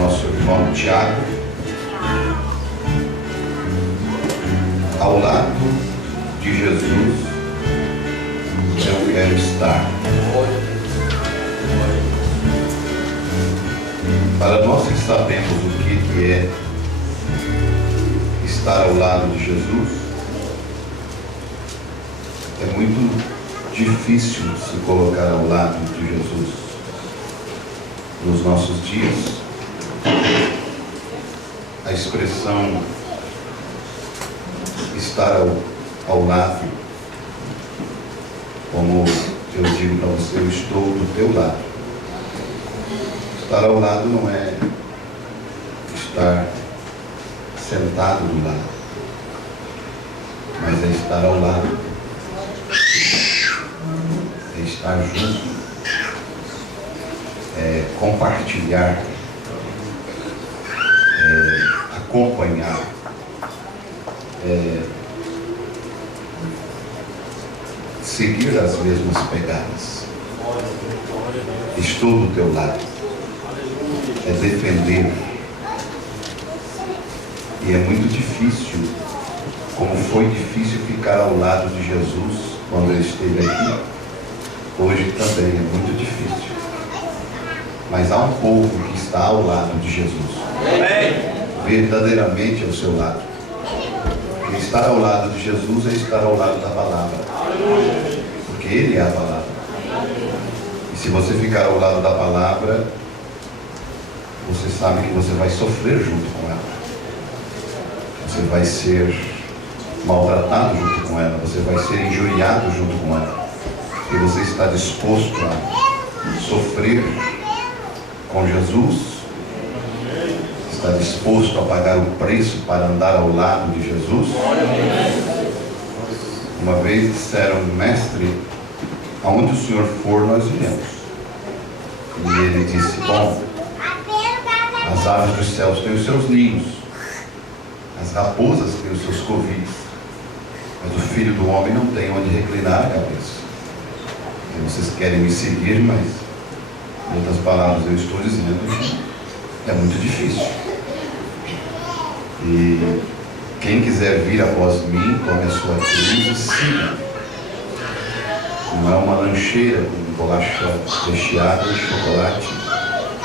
nosso irmão Tiago, ao lado de Jesus eu quero estar. Para nós que sabemos o que é estar ao lado de Jesus, é muito difícil se colocar ao lado de Jesus. Nos nossos dias, a expressão estar ao lado, como eu digo para você, eu estou do teu lado. Estar ao lado não é estar sentado do lado, mas é estar ao lado, é estar junto, é compartilhar, é acompanhar, é seguir as mesmas pegadas. Estou do teu lado, é defender. E é muito difícil, como foi difícil ficar ao lado de Jesus quando ele esteve aqui. Hoje também é muito difícil. Mas há um povo que está ao lado de Jesus, verdadeiramente ao seu lado. E estar ao lado de Jesus é estar ao lado da palavra, porque Ele é a palavra. E se você ficar ao lado da palavra, você sabe que você vai sofrer junto com ela. Você vai ser maltratado junto com ela, você vai ser injuriado junto com ela. E você está disposto a sofrer com Jesus? Está disposto a pagar o preço para andar ao lado de Jesus? Uma vez disseram: mestre, aonde o senhor for, nós iremos. E ele disse: bom, as aves dos céus têm os seus ninhos, as raposas têm os seus covis, mas o Filho do Homem não tem onde reclinar a cabeça. E vocês querem me seguir, mas, em outras palavras, eu estou dizendo que é muito difícil. E quem quiser vir após mim, tome a sua cruz e siga. Não é uma lancheira com bolacha recheada e chocolate.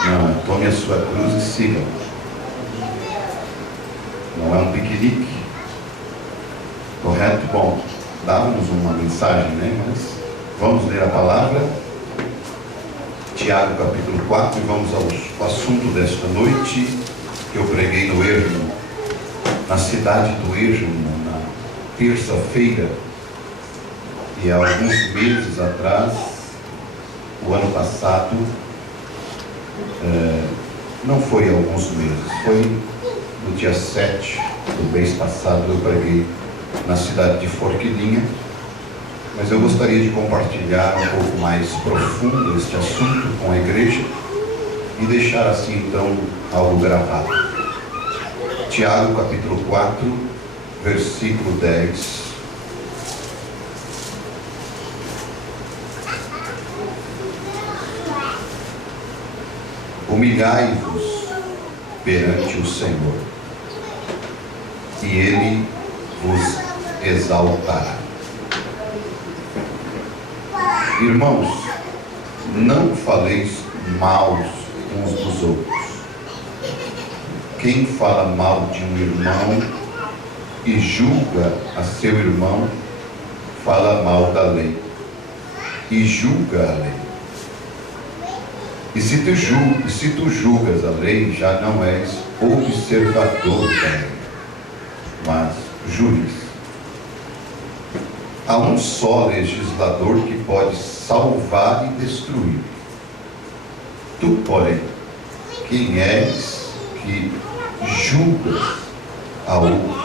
Não, tome a sua cruz e siga. Não é um piquenique. Correto? Bom, dávamos uma mensagem, né? Mas vamos ler a palavra. Tiago capítulo 4, e vamos ao assunto desta noite, que eu preguei no Ermo, na cidade do Ermo, na terça-feira. E há alguns meses atrás, o ano passado, não foi alguns meses, foi no dia 7 do mês passado, eu preguei na cidade de Forquilinha, mas eu gostaria de compartilhar um pouco mais profundo este assunto com a igreja e deixar assim então algo gravado. Tiago capítulo 4, versículo 10. Humilhai-vos perante o Senhor, e Ele vos exaltará. Irmãos, não faleis mal uns dos outros. Quem fala mal de um irmão e julga a seu irmão, fala mal da lei e julga a lei. E se tu julgas a lei, já não és observador da lei, mas juiz. Há um só legislador que pode salvar e destruir. Tu, porém, quem és que julgas a outro?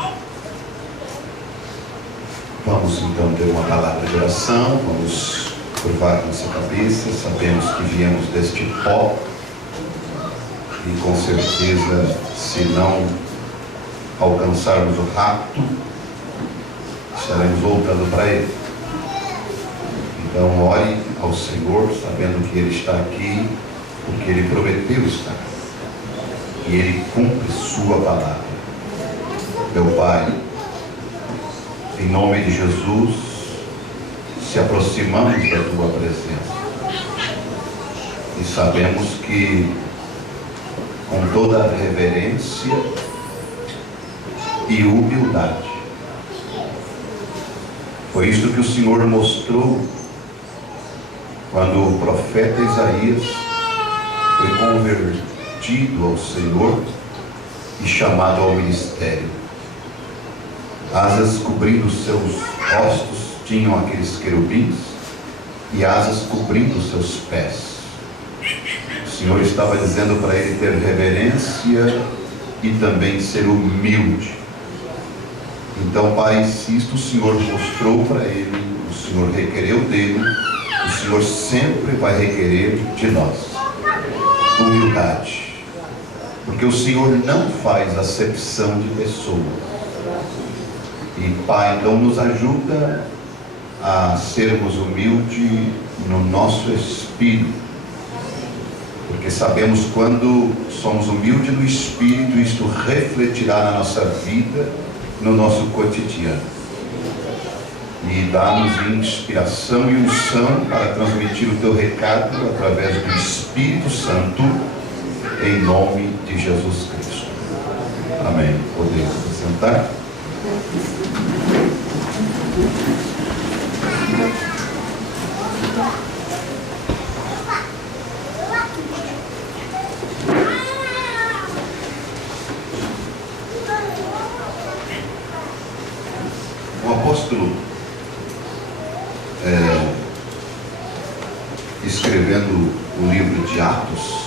Vamos então ter uma palavra de oração, vamos curvar nossa cabeça. Sabemos que viemos deste pó e com certeza, se não alcançarmos o rapto, estaremos voltando para Ele. Então ore ao Senhor, sabendo que Ele está aqui, porque Ele prometeu estar. e Ele cumpre sua palavra. Meu Pai, em nome de Jesus, se aproximamos da Tua presença e sabemos que com toda a reverência e humildade, foi isso que o Senhor mostrou quando o profeta Isaías foi convertido ao Senhor e chamado ao ministério. Asas cobrindo seus rostos tinham aqueles querubins, e asas cobrindo seus pés. O Senhor estava dizendo para ele ter reverência e também ser humilde. Então, Pai, se isto o Senhor mostrou para ele, o Senhor requereu dele, o Senhor sempre vai requerer de nós humildade, porque o Senhor não faz acepção de pessoas. E Pai, então nos ajuda a sermos humildes no nosso espírito, porque sabemos quando somos humildes no espírito, isto refletirá na nossa vida, no nosso cotidiano, e dá-nos inspiração e unção para transmitir o Teu recado através do Espírito Santo, em nome de Jesus Cristo. Amém. Podemos sentar. O apóstolo, escrevendo o livro de Atos,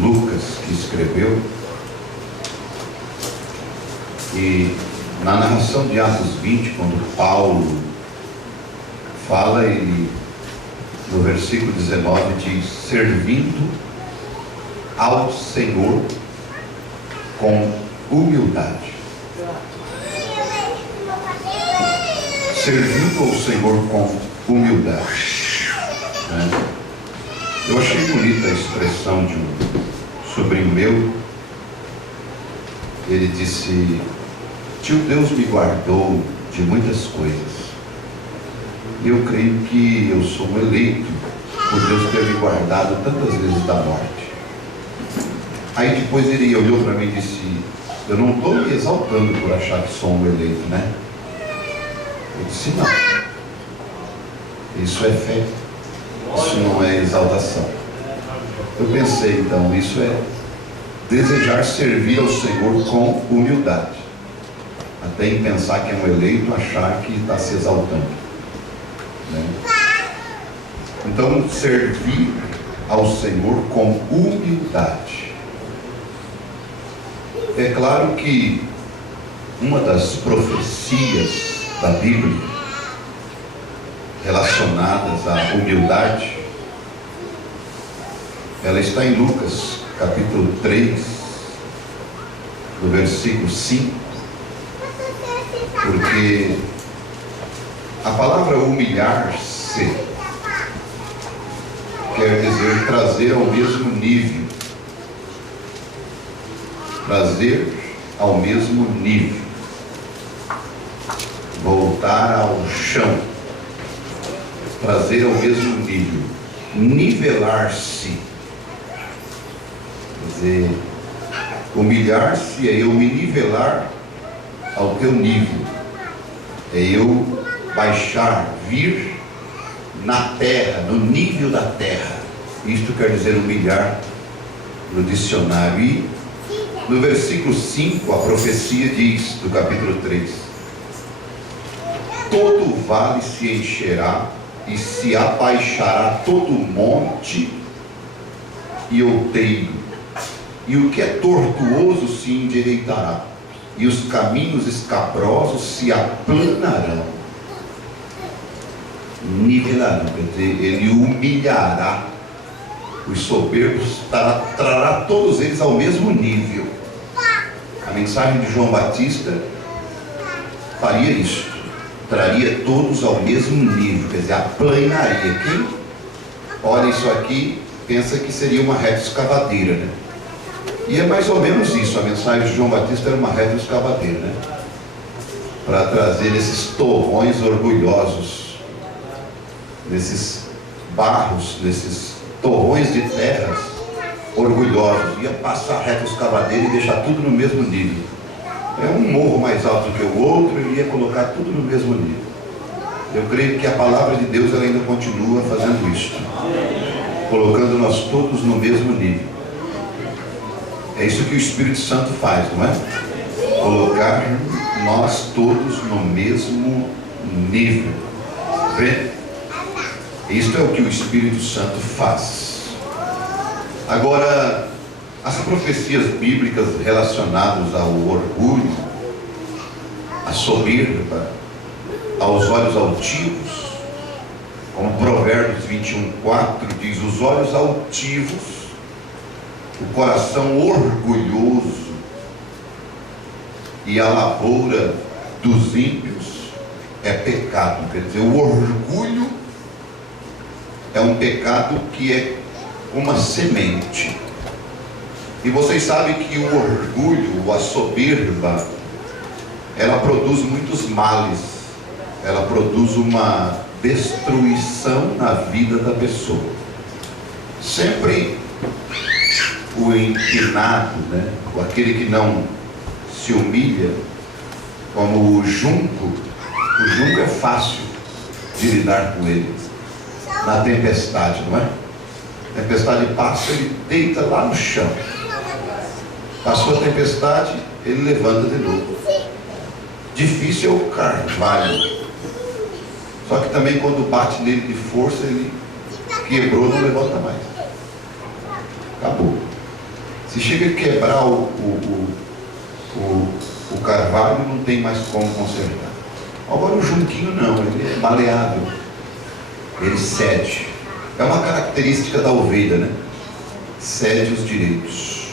Lucas que escreveu, e na narração de Atos 20, quando Paulo fala, ele no versículo 19 diz: servindo ao Senhor com humildade. Servindo ao Senhor com humildade, né? Eu achei bonita a expressão de um sobrinho meu. Ele disse: tio, Deus me guardou de muitas coisas. Eu creio que eu sou um eleito por Deus ter me guardado tantas vezes da morte. Aí depois ele olhou para mim e disse: eu não estou me exaltando por achar que sou um eleito, né? Eu disse: não, isso é fé, isso não é exaltação. Eu pensei, então, isso é desejar servir ao Senhor com humildade, até em pensar que é um eleito, achar que está se exaltando, né? Então, servir ao Senhor com humildade. É claro que uma das profecias da Bíblia relacionadas à humildade, ela está em Lucas capítulo 3, no versículo 5, porque a palavra humilhar-se quer dizer trazer ao mesmo nível, trazer ao mesmo nível, voltar ao chão, trazer ao mesmo nível, nivelar-se. Quer dizer, humilhar-se é eu me nivelar ao teu nível, é eu baixar, vir na terra, no nível da terra. Isto quer dizer humilhar no dicionário. E no versículo 5, a profecia diz, do capítulo 3: todo o vale se encherá e se abaixará todo o monte e outeiro, e o que é tortuoso se endireitará, e os caminhos escabrosos se aplanarão. Nivelarão, quer dizer, ele humilhará os soberbos, trará todos eles ao mesmo nível. A mensagem de João Batista faria isso, traria todos ao mesmo nível, quer dizer, aplanaria. Quem olha isso aqui pensa que seria uma reta escavadeira, né? E é mais ou menos isso. A mensagem de João Batista era uma reta escavadeira, né? Para trazer esses torrões orgulhosos, nesses barros, nesses torrões de terras orgulhosos. Ia passar a reta escavadeira e deixar tudo no mesmo nível. É um morro mais alto que o outro, e ia colocar tudo no mesmo nível. Eu creio que a palavra de Deus ela ainda continua fazendo isso, colocando nós todos no mesmo nível. É isso que o Espírito Santo faz, não é? Colocar nós todos no mesmo nível. Vê? Isto é o que o Espírito Santo faz. Agora, as profecias bíblicas relacionadas ao orgulho, à soberba, aos olhos altivos, como Provérbios 21:4 diz: os olhos altivos, o coração orgulhoso e a lavoura dos ímpios é pecado. Quer dizer, o orgulho é um pecado que é uma semente. E vocês sabem que o orgulho, a soberba, ela produz muitos males. Ela produz uma destruição na vida da pessoa. Sempre o empinado, né? Aquele que não se humilha, como o junco é fácil de lidar com ele na tempestade, não é? A tempestade passa, ele deita lá no chão. Passou a tempestade, ele levanta de novo. Difícil é o carvalho. Só que também quando bate nele de força, ele quebrou, não levanta mais. Acabou. Se chega a quebrar o carvalho, não tem mais como consertar. Agora o junquinho não, ele é maleável. Ele cede. É uma característica da ovelha, né? Cede os direitos.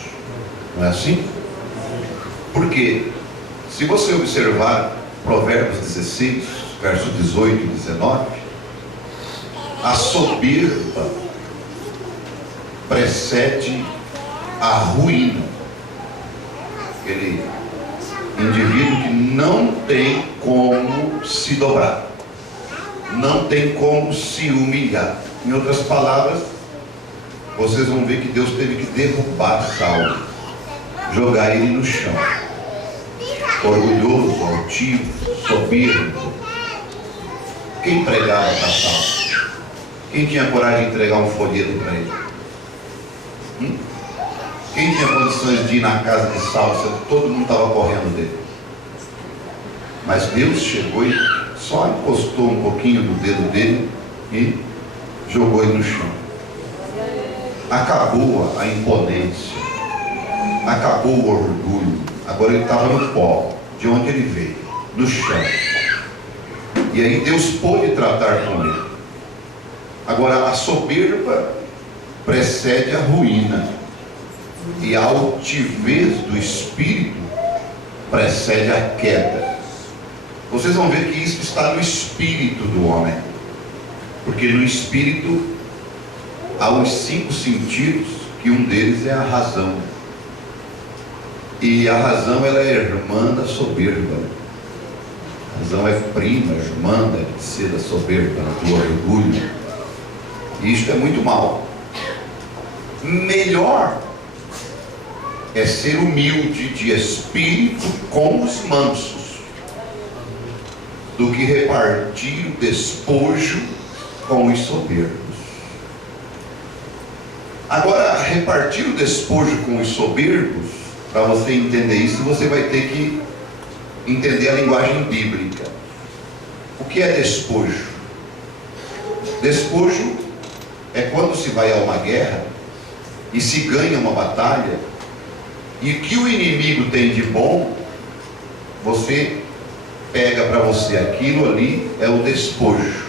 Não é assim? Porque, se você observar Provérbios 16, versos 18 e 19, a soberba precede a ruína. Aquele indivíduo que não tem como se dobrar, não tem como se humilhar. Em outras palavras, vocês vão ver que Deus teve que derrubar Saulo, jogar ele no chão. Orgulhoso, altivo, soberbo. Quem pregava para Saulo? Quem tinha coragem de entregar um folheto para ele? Quem tinha condições de ir na casa de Saulo se todo mundo estava correndo dele? Mas Deus chegou e só encostou um pouquinho do dedo dele e jogou ele no chão. Acabou a imponência, acabou o orgulho. Agora ele estava no pó, de onde ele veio, no chão. E aí Deus pôde tratar com ele. Agora a soberba precede a ruína, e a altivez do espírito precede a queda. Vocês vão ver que isso está no espírito do homem, porque no espírito há os 5 sentidos, que um deles é a razão, e a razão ela é irmã da soberba. A razão é prima, irmã deve ser da soberba, do orgulho, e isto é muito mal. Melhor é ser humilde de espírito com os mansos, do que repartir o despojo com os soberbos. Agora, repartir o despojo com os soberbos, para você entender isso, você vai ter que entender a linguagem bíblica. O que é despojo? Despojo é quando se vai a uma guerra e se ganha uma batalha, e o que o inimigo tem de bom, você pega para você. Aquilo ali é o despojo,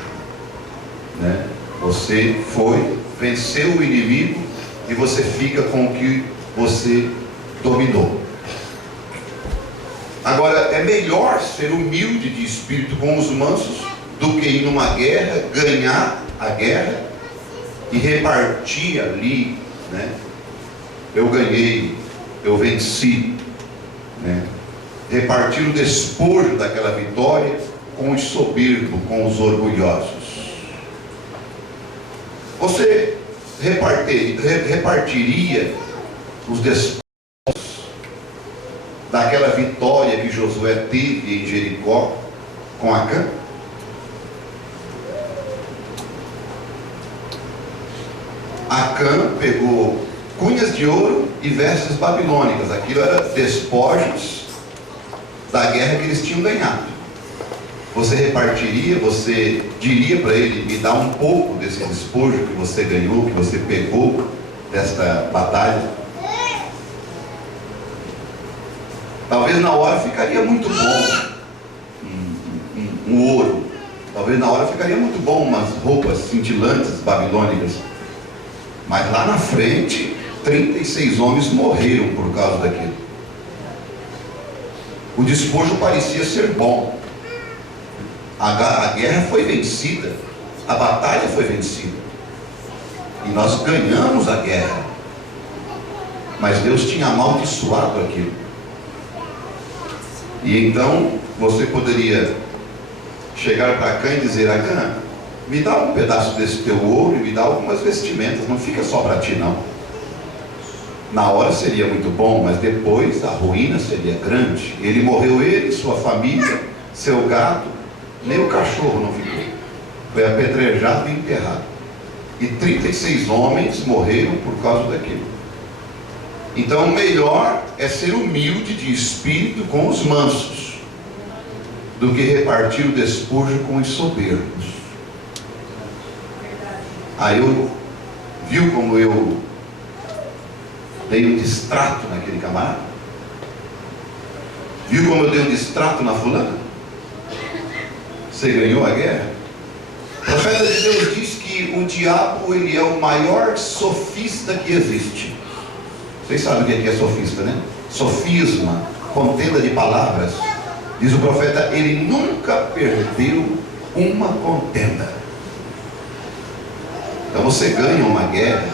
né? Você foi, venceu o inimigo, e você fica com o que você dominou. Agora, é melhor ser humilde de espírito com os mansos do que ir numa guerra, ganhar a guerra e repartir ali, né? Eu ganhei, eu venci, né? Repartir o despojo daquela vitória com os soberbos, com os orgulhosos. Você repartiria os despojos daquela vitória que Josué teve em Jericó com Acã? Acã pegou cunhas de ouro e vestes babilônicas. Aquilo era despojos da guerra que eles tinham ganhado. Você repartiria, você diria para ele: me dá um pouco desse despojo que você ganhou, que você pegou desta batalha? Talvez na hora ficaria muito bom um ouro. Talvez na hora ficaria muito bom umas roupas cintilantes babilônicas. Mas lá na frente, 36 homens morreram por causa daquilo. O despojo parecia ser bom. A guerra foi vencida. A batalha foi vencida. E nós ganhamos a guerra. Mas Deus tinha amaldiçoado aquilo. E então você poderia chegar para Acã e dizer: Acã, me dá um pedaço desse teu ouro e me dá algumas vestimentas, não fica só para ti não. Na hora seria muito bom, mas depois a ruína seria grande. Ele morreu, ele, sua família, seu gato, nem o cachorro não ficou. Foi apedrejado e enterrado. E 36 homens morreram por causa daquilo. Então, melhor é ser humilde de espírito com os mansos do que repartir o despojo com os soberbos. Aí viu como eu dei um distrato naquele camarada? Viu como eu dei um distrato na fulana? Você ganhou a guerra? O profeta de Deus diz que o diabo, ele é o maior sofista que existe. Vocês sabem o que é sofista, né? Sofisma, contenda de palavras. Diz o profeta: ele nunca perdeu uma contenda. Então você ganha uma guerra,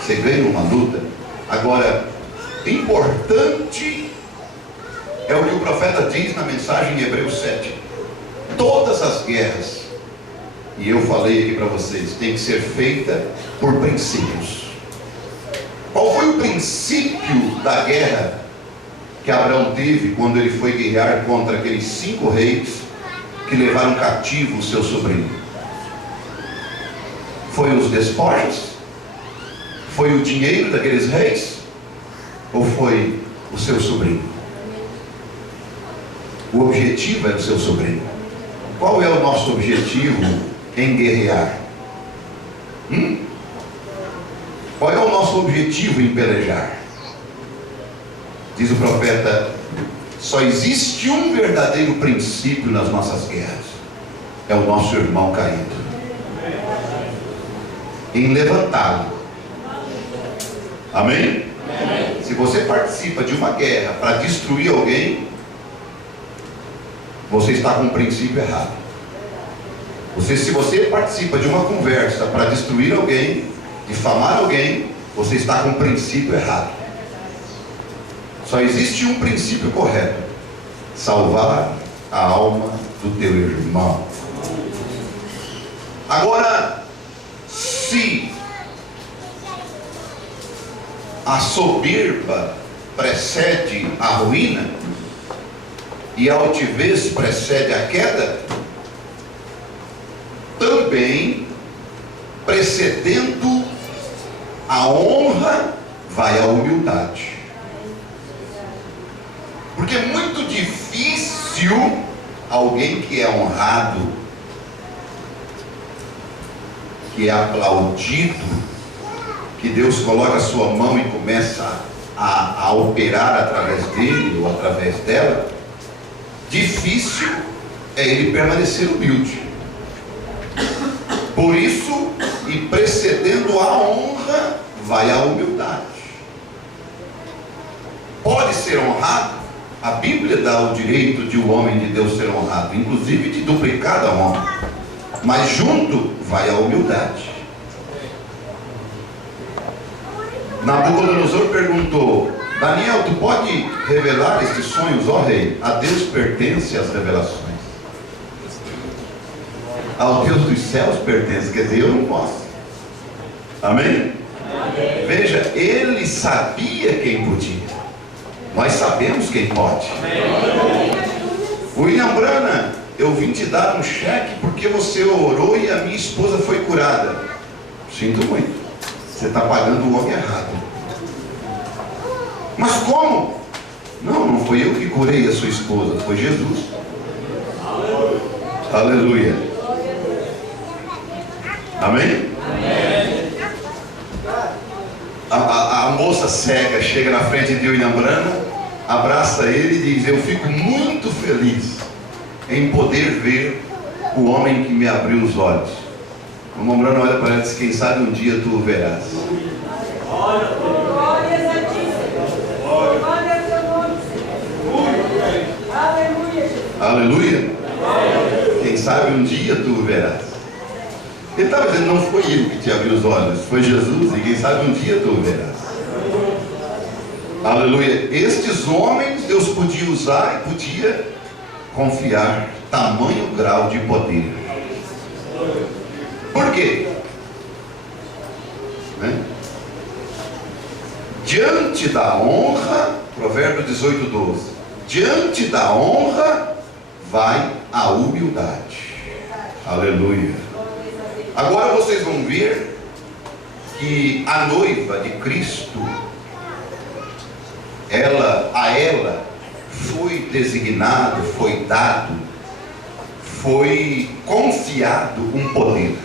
você ganha uma luta. Agora, importante é o que o profeta diz na mensagem em Hebreus 7. Todas as guerras, e eu falei aqui para vocês, tem que ser feita por princípios. Qual foi o princípio da guerra que Abraão teve quando ele foi guerrear contra aqueles 5 reis que levaram cativo o seu sobrinho? Foi os despojos? Foi o dinheiro daqueles reis? Ou foi o seu sobrinho? O objetivo é o seu sobrinho. Qual é o nosso objetivo em guerrear? Qual é o nosso objetivo em pelejar? Diz o profeta: só existe um verdadeiro princípio nas nossas guerras. É o nosso irmão caído. Em levantá-lo. Amém? Amém? Se você participa de uma guerra para destruir alguém, você está com um princípio errado. Se você participa de uma conversa para destruir alguém, difamar alguém, você está com um princípio errado. Só existe um princípio correto: salvar a alma do teu irmão. Agora, se a soberba precede a ruína e a altivez precede a queda, também precedendo a honra vai a humildade. Porque é muito difícil alguém que é honrado, que é aplaudido, que Deus coloca a sua mão e começa a operar através dele ou através dela, difícil é ele permanecer humilde. Por isso, e precedendo a honra, vai a humildade. Pode ser honrado? A Bíblia dá o direito de o homem de Deus ser honrado, inclusive de duplicada honra. Mas junto vai a humildade. Nabucodonosor perguntou: Daniel, tu pode revelar estes sonhos, ó rei? A Deus pertence as revelações. Ao Deus dos céus pertence, quer dizer, eu não posso. Amém? Amém. Veja, ele sabia quem podia. Nós sabemos quem pode. Amém. William Branham, eu vim te dar um cheque porque você orou e a minha esposa foi curada. Sinto muito, você está pagando o homem errado. Mas como? Não fui eu que curei a sua esposa, foi Jesus. Aleluia. Amém? Amém. A moça cega chega na frente de William Branham, abraça ele e diz: eu fico muito feliz em poder ver o homem que me abriu os olhos. O irmão Branham olha para ela e diz: quem sabe um dia tu o verás. Aleluia. Quem sabe um dia tu o verás. Ele estava dizendo: não foi eu que te abriu os olhos, foi Jesus, e quem sabe um dia tu o verás. Aleluia. Estes homens Deus podia usar e podia confiar tamanho grau de poder. Por quê? Diante da honra, Provérbio 18:12, diante da honra vai a humildade. Aleluia. Agora vocês vão ver que a noiva de Cristo, a ela foi designado, foi dado, foi confiado um poder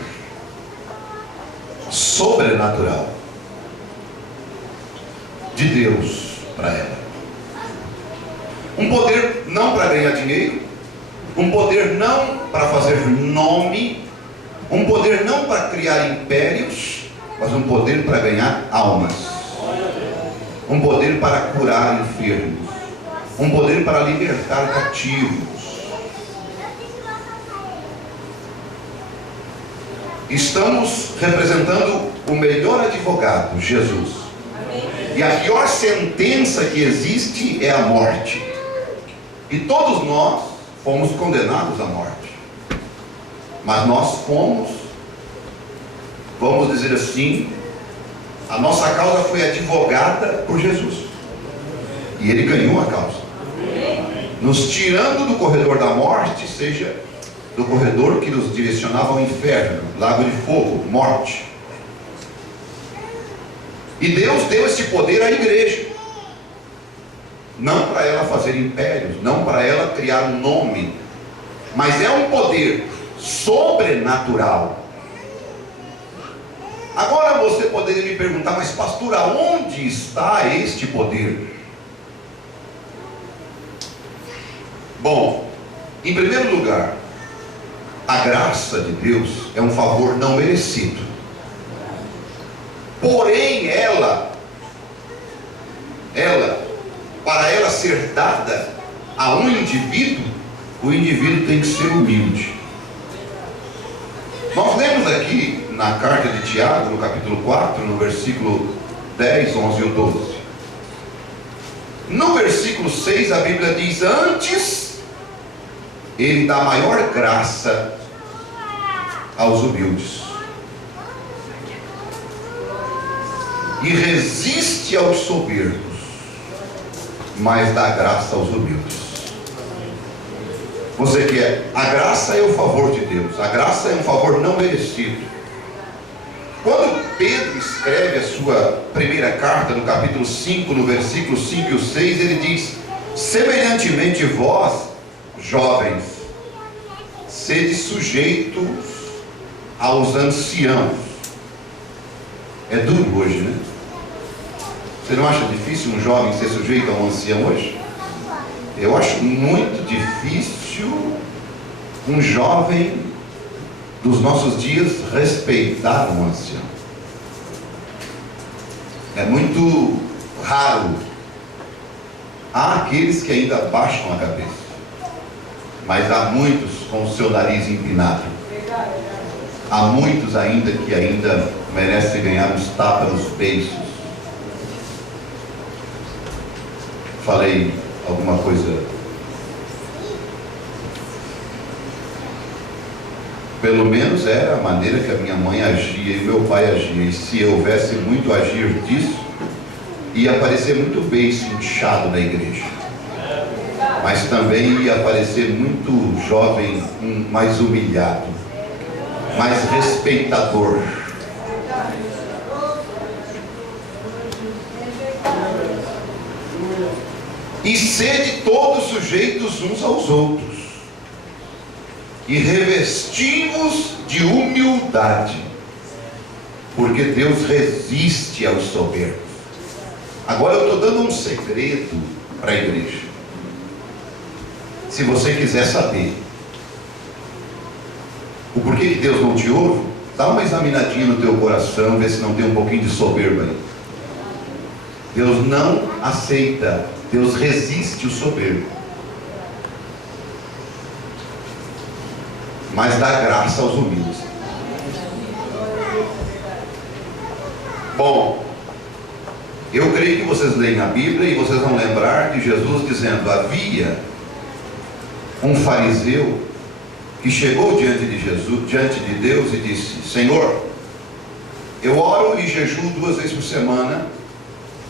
sobrenatural de Deus para ela. Um poder não para ganhar dinheiro, um poder não para fazer nome, um poder não para criar impérios, mas um poder para ganhar almas, um poder para curar enfermos, um poder para libertar cativos. Estamos representando o melhor advogado, Jesus. E a pior sentença que existe é a morte. E todos nós fomos condenados à morte. Mas nós fomos, vamos dizer assim, a nossa causa foi advogada por Jesus. E Ele ganhou a causa, nos tirando do corredor da morte, seja do corredor que nos direcionava ao inferno, lago de fogo, morte. E Deus deu esse poder à igreja, não para ela fazer impérios, não para ela criar um nome, mas é um poder sobrenatural. Agora você poderia me perguntar: mas pastor, aonde está este poder? Bom, em primeiro lugar, a graça de Deus é um favor não merecido. Porém, para ela ser dada a um indivíduo, o indivíduo tem que ser humilde. Nós lemos aqui na carta de Tiago, no capítulo 4, no versículo 10, 11 e 12. No versículo 6 a Bíblia diz: antes Ele dá maior graça aos humildes e resiste aos soberbos, mas dá graça aos humildes. Você quer? A graça é o favor de Deus, a graça é um favor não merecido. Quando Pedro escreve a sua primeira carta, no capítulo 5, no versículo 5 e 6, ele diz: semelhantemente vós, jovens, sede sujeitos aos anciãos. É duro hoje, né? Você não acha difícil um jovem ser sujeito a um ancião hoje? Eu acho muito difícil um jovem dos nossos dias respeitar um ancião. É muito raro. Há aqueles que ainda baixam a cabeça, mas há muitos com o seu nariz empinado. Há muitos ainda que ainda merecem ganhar uns tapas nos beiços. falei alguma coisa. Pelo menos era a maneira que a minha mãe agia e meu pai agia. E se houvesse muito agir disso, ia aparecer muito beiço inchado na igreja. Mas também ia aparecer muito jovem mais humilhado, mais respeitador. E sede todos sujeitos uns aos outros, e revestimos de humildade, porque Deus resiste aos soberbos. Agora eu estou dando um segredo para a igreja. Se você quiser saber o porquê que Deus não te ouve, dá uma examinadinha no teu coração, vê se não tem um pouquinho de soberba aí. Deus não aceita, Deus resiste o soberbo, mas dá graça aos humildes. Bom, eu creio que vocês leem a Bíblia e vocês vão lembrar de Jesus dizendo: havia um fariseu que chegou diante de Jesus, diante de Deus, e disse: Senhor, eu oro e jejuo 2 vezes por semana,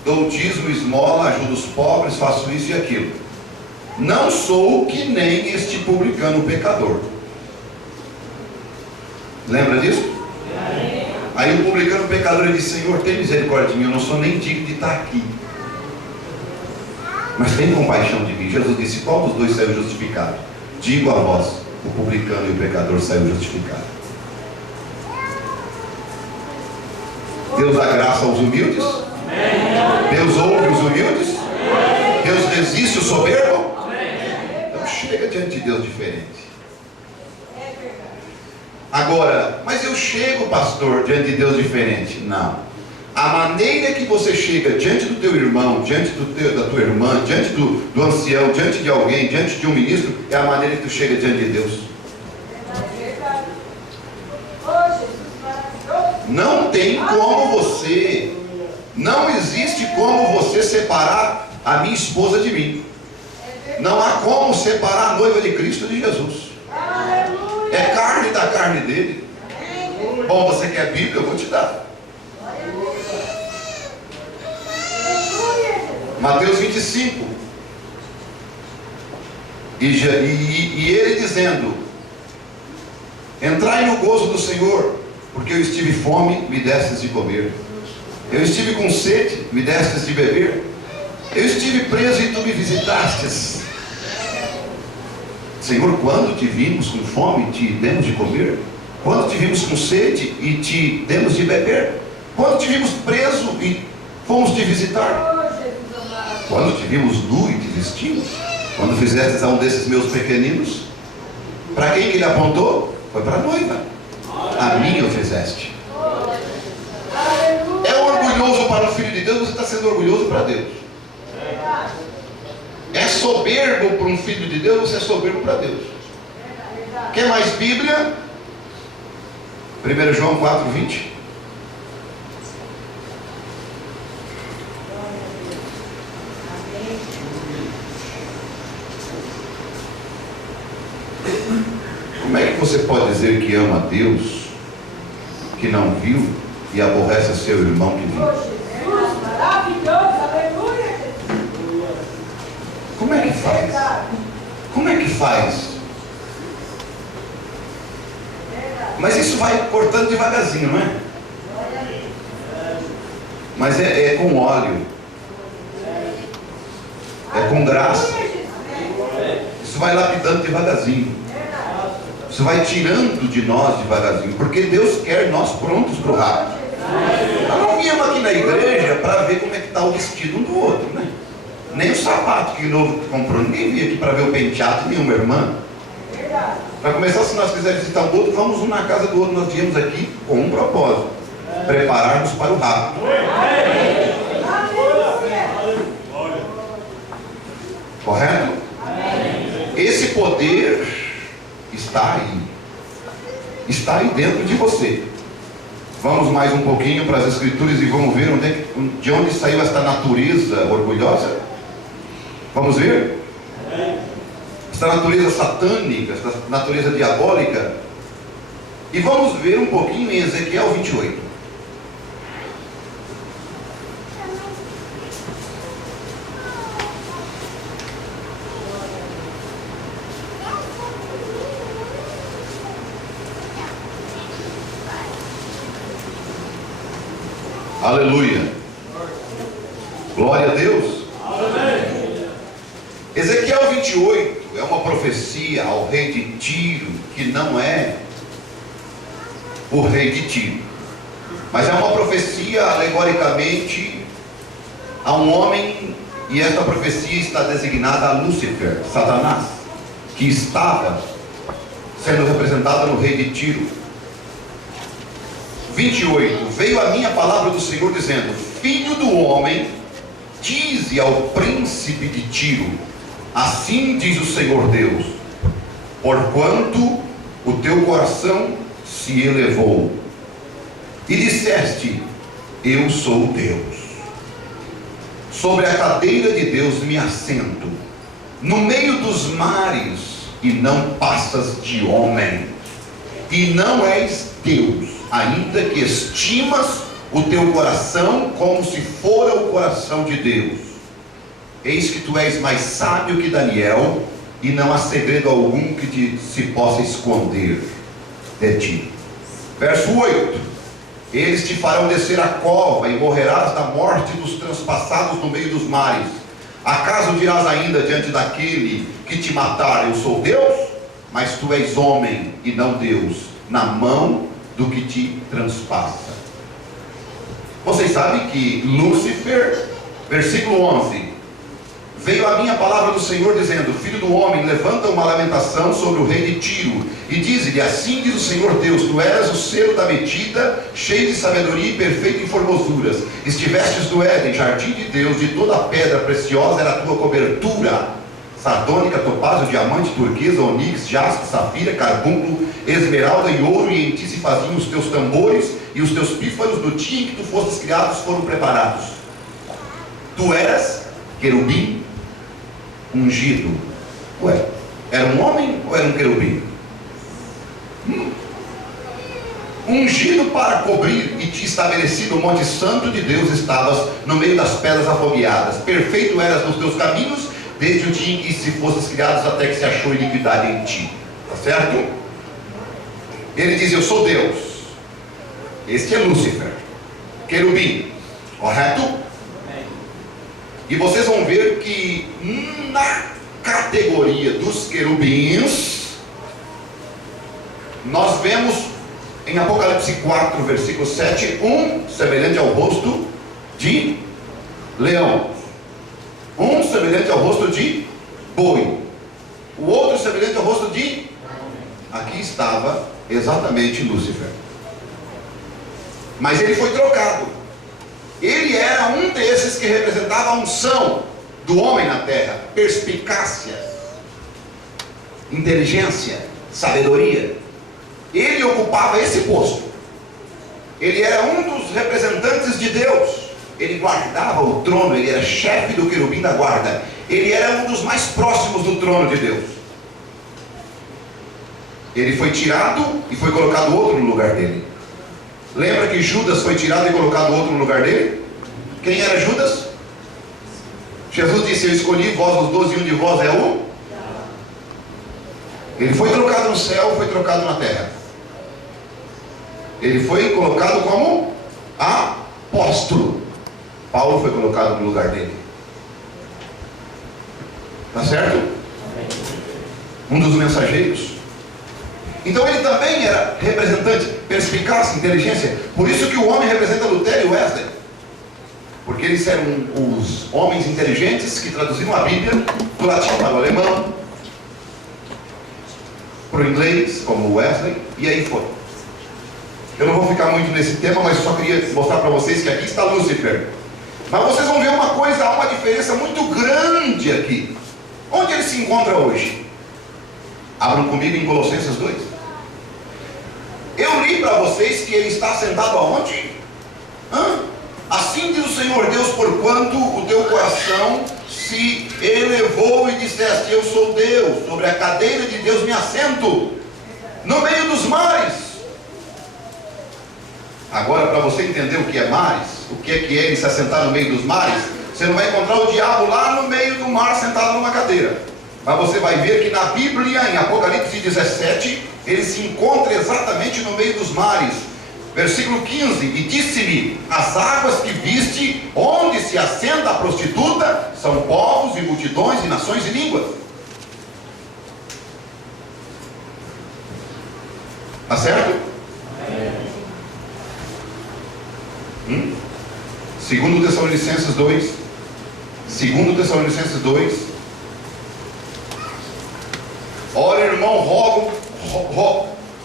dou dízimo, esmola, ajudo os pobres, faço isso e aquilo. Não sou que nem este publicano pecador. Lembra disso? Aí o publicano pecador disse: Senhor, tem misericórdia de mim, eu não sou nem digno de estar aqui, mas tem compaixão de mim. Jesus disse: qual dos dois saiu justificado? Digo a vós, o publicano e o pecador saiu justificado. Deus dá graça aos humildes? Deus ouve os humildes? Deus resiste o soberbo? Então chega diante de Deus diferente. Agora, mas eu chego, pastor, diante de Deus diferente. Não. A maneira que você chega diante do teu irmão, diante da tua irmã, diante do ancião, diante de alguém, diante de um ministro, é a maneira que tu chega diante de Deus. Não tem como você, não existe como você separar a minha esposa de mim. Não há como separar a noiva de Cristo de Jesus. É carne da carne dele. Bom, você quer Bíblia? Eu vou te dar. Mateus 25. E ele dizendo: entrai no gozo do Senhor, porque eu estive fome, me destes de comer. Eu estive com sede, me destes de beber. Eu estive preso e tu me visitastes. Senhor, quando te vimos com fome, te demos de comer? Quando te vimos com sede e te demos de beber? Quando te vimos preso e fomos te visitar? Quando te vimos nu e te vestimos? Quando fizestes a um desses meus pequeninos? Para quem ele apontou? Foi para a noiva. A mim o fizeste. É orgulhoso para o Filho de Deus, você está sendo orgulhoso para Deus. É soberbo para um filho de Deus, você é soberbo para Deus. Quer mais Bíblia? 1 João 4:20. Como é que você pode dizer que ama a Deus que não viu e aborrece seu irmão que viu? Como é que faz? Como é que faz? Mas isso vai cortando devagarzinho, não é? Mas é com óleo, é com graça. Isso vai lapidando devagarzinho. Isso vai tirando de nós devagarzinho, porque Deus quer nós prontos para o rapto. Nós não viemos aqui na igreja para ver como é que está o vestido um do outro, né? Nem o sapato que o novo comprou. Ninguém veio aqui para ver o penteado de nenhuma irmã. Para começar, se nós quisermos visitar o outro, vamos um na casa do outro. Nós viemos aqui com um propósito: preparar-nos para o rapto. Correto? Esse poder está aí dentro de você. Vamos mais um pouquinho para as Escrituras e vamos ver de onde saiu esta natureza orgulhosa. Vamos ver? Essa natureza satânica, essa natureza diabólica. E vamos ver um pouquinho em Ezequiel 28. Aleluia. Glória a Deus. Ezequiel 28 é uma profecia ao rei de Tiro, que não é o rei de Tiro, mas é uma profecia alegoricamente a um homem, e esta profecia está designada a Lúcifer, Satanás, que estava sendo representada no rei de Tiro. 28. Veio a minha palavra do Senhor dizendo: filho do homem, dize ao príncipe de Tiro, assim diz o Senhor Deus, porquanto o teu coração se elevou e disseste: eu sou Deus, sobre a cadeira de Deus me assento, no meio dos mares, e não passas de homem, e não és Deus, ainda que estimas o teu coração como se fora o coração de Deus. Eis que tu és mais sábio que Daniel, e não há segredo algum que se possa esconder de ti. Verso 8: eles te farão descer a cova, e morrerás da morte dos transpassados no meio dos mares. Acaso dirás ainda diante daquele que te matar: eu sou Deus? Mas tu és homem e não Deus, na mão do que te transpassa. Vocês sabem que Lúcifer, versículo 11: veio a minha palavra do Senhor dizendo: filho do homem, levanta uma lamentação sobre o rei de Tiro, e diz-lhe: assim diz o Senhor Deus, tu eras o selo da medida, cheio de sabedoria e perfeito em formosuras. Estivestes no Éden, jardim de Deus, de toda pedra preciosa era a tua cobertura, sardônica, topázio, diamante, turquesa, onix, jaspe, safira, carbunclo, esmeralda e ouro, e em ti se faziam os teus tambores, e os teus pífanos no dia em que tu fostes criados foram preparados. Tu eras querubim ungido. Ué, era um homem ou era um querubim? Ungido para cobrir, e te estabelecido o monte santo de Deus estavas no meio das pedras afogueadas. Perfeito eras nos teus caminhos, desde o dia em que se fosses criados até que se achou iniquidade em ti. Está certo? Ele diz: eu sou Deus. Este é Lúcifer, querubim, correto? E vocês vão ver que na categoria dos querubins, nós vemos em Apocalipse 4, versículo 7, um semelhante ao rosto de leão, um semelhante ao rosto de boi, o outro semelhante ao rosto de... Aqui estava exatamente Lúcifer, mas ele foi trocado. Ele era um desses que representava a unção do homem na terra, perspicácia, inteligência, sabedoria. Ele ocupava esse posto. Ele era um dos representantes de Deus. Ele guardava o trono, ele era chefe do querubim da guarda. Ele era um dos mais próximos do trono de Deus. Ele foi tirado e foi colocado outro no lugar dele. Lembra que Judas foi tirado e colocado outro no lugar dele? Quem era Judas? Jesus disse: eu escolhi vós os 12, e um de vós é o... Ele foi trocado no céu, foi trocado na terra. Ele foi colocado como apóstolo. Paulo foi colocado no lugar dele. Tá certo? Um dos mensageiros. Então ele também era representante, perspicácia, inteligência. Por isso que o homem representa Lutero e Wesley, porque eles eram os homens inteligentes que traduziram a Bíblia do latim para o alemão, para o inglês, como Wesley, e aí foi. Eu não vou ficar muito nesse tema, mas eu só queria mostrar para vocês que aqui está Lúcifer. Mas vocês vão ver uma coisa, há uma diferença muito grande aqui. Onde ele se encontra hoje? Abram comigo em Colossenses 2. Eu li para vocês que ele está sentado aonde? Assim diz o Senhor Deus, porquanto o teu coração se elevou e disseste: eu sou Deus, sobre a cadeira de Deus me assento, no meio dos mares. Agora, para você entender o que é mares, o que é ele se assentar no meio dos mares, você não vai encontrar o diabo lá no meio do mar sentado numa cadeira. Mas você vai ver que na Bíblia, em Apocalipse 17, ele se encontra exatamente no meio dos mares. Versículo 15: e disse-me: as águas que viste, onde se assenta a prostituta, são povos e multidões e nações e línguas. Está certo? Segundo Tessalonicenses 2. Segundo Tessalonicenses 2. Ora, irmão,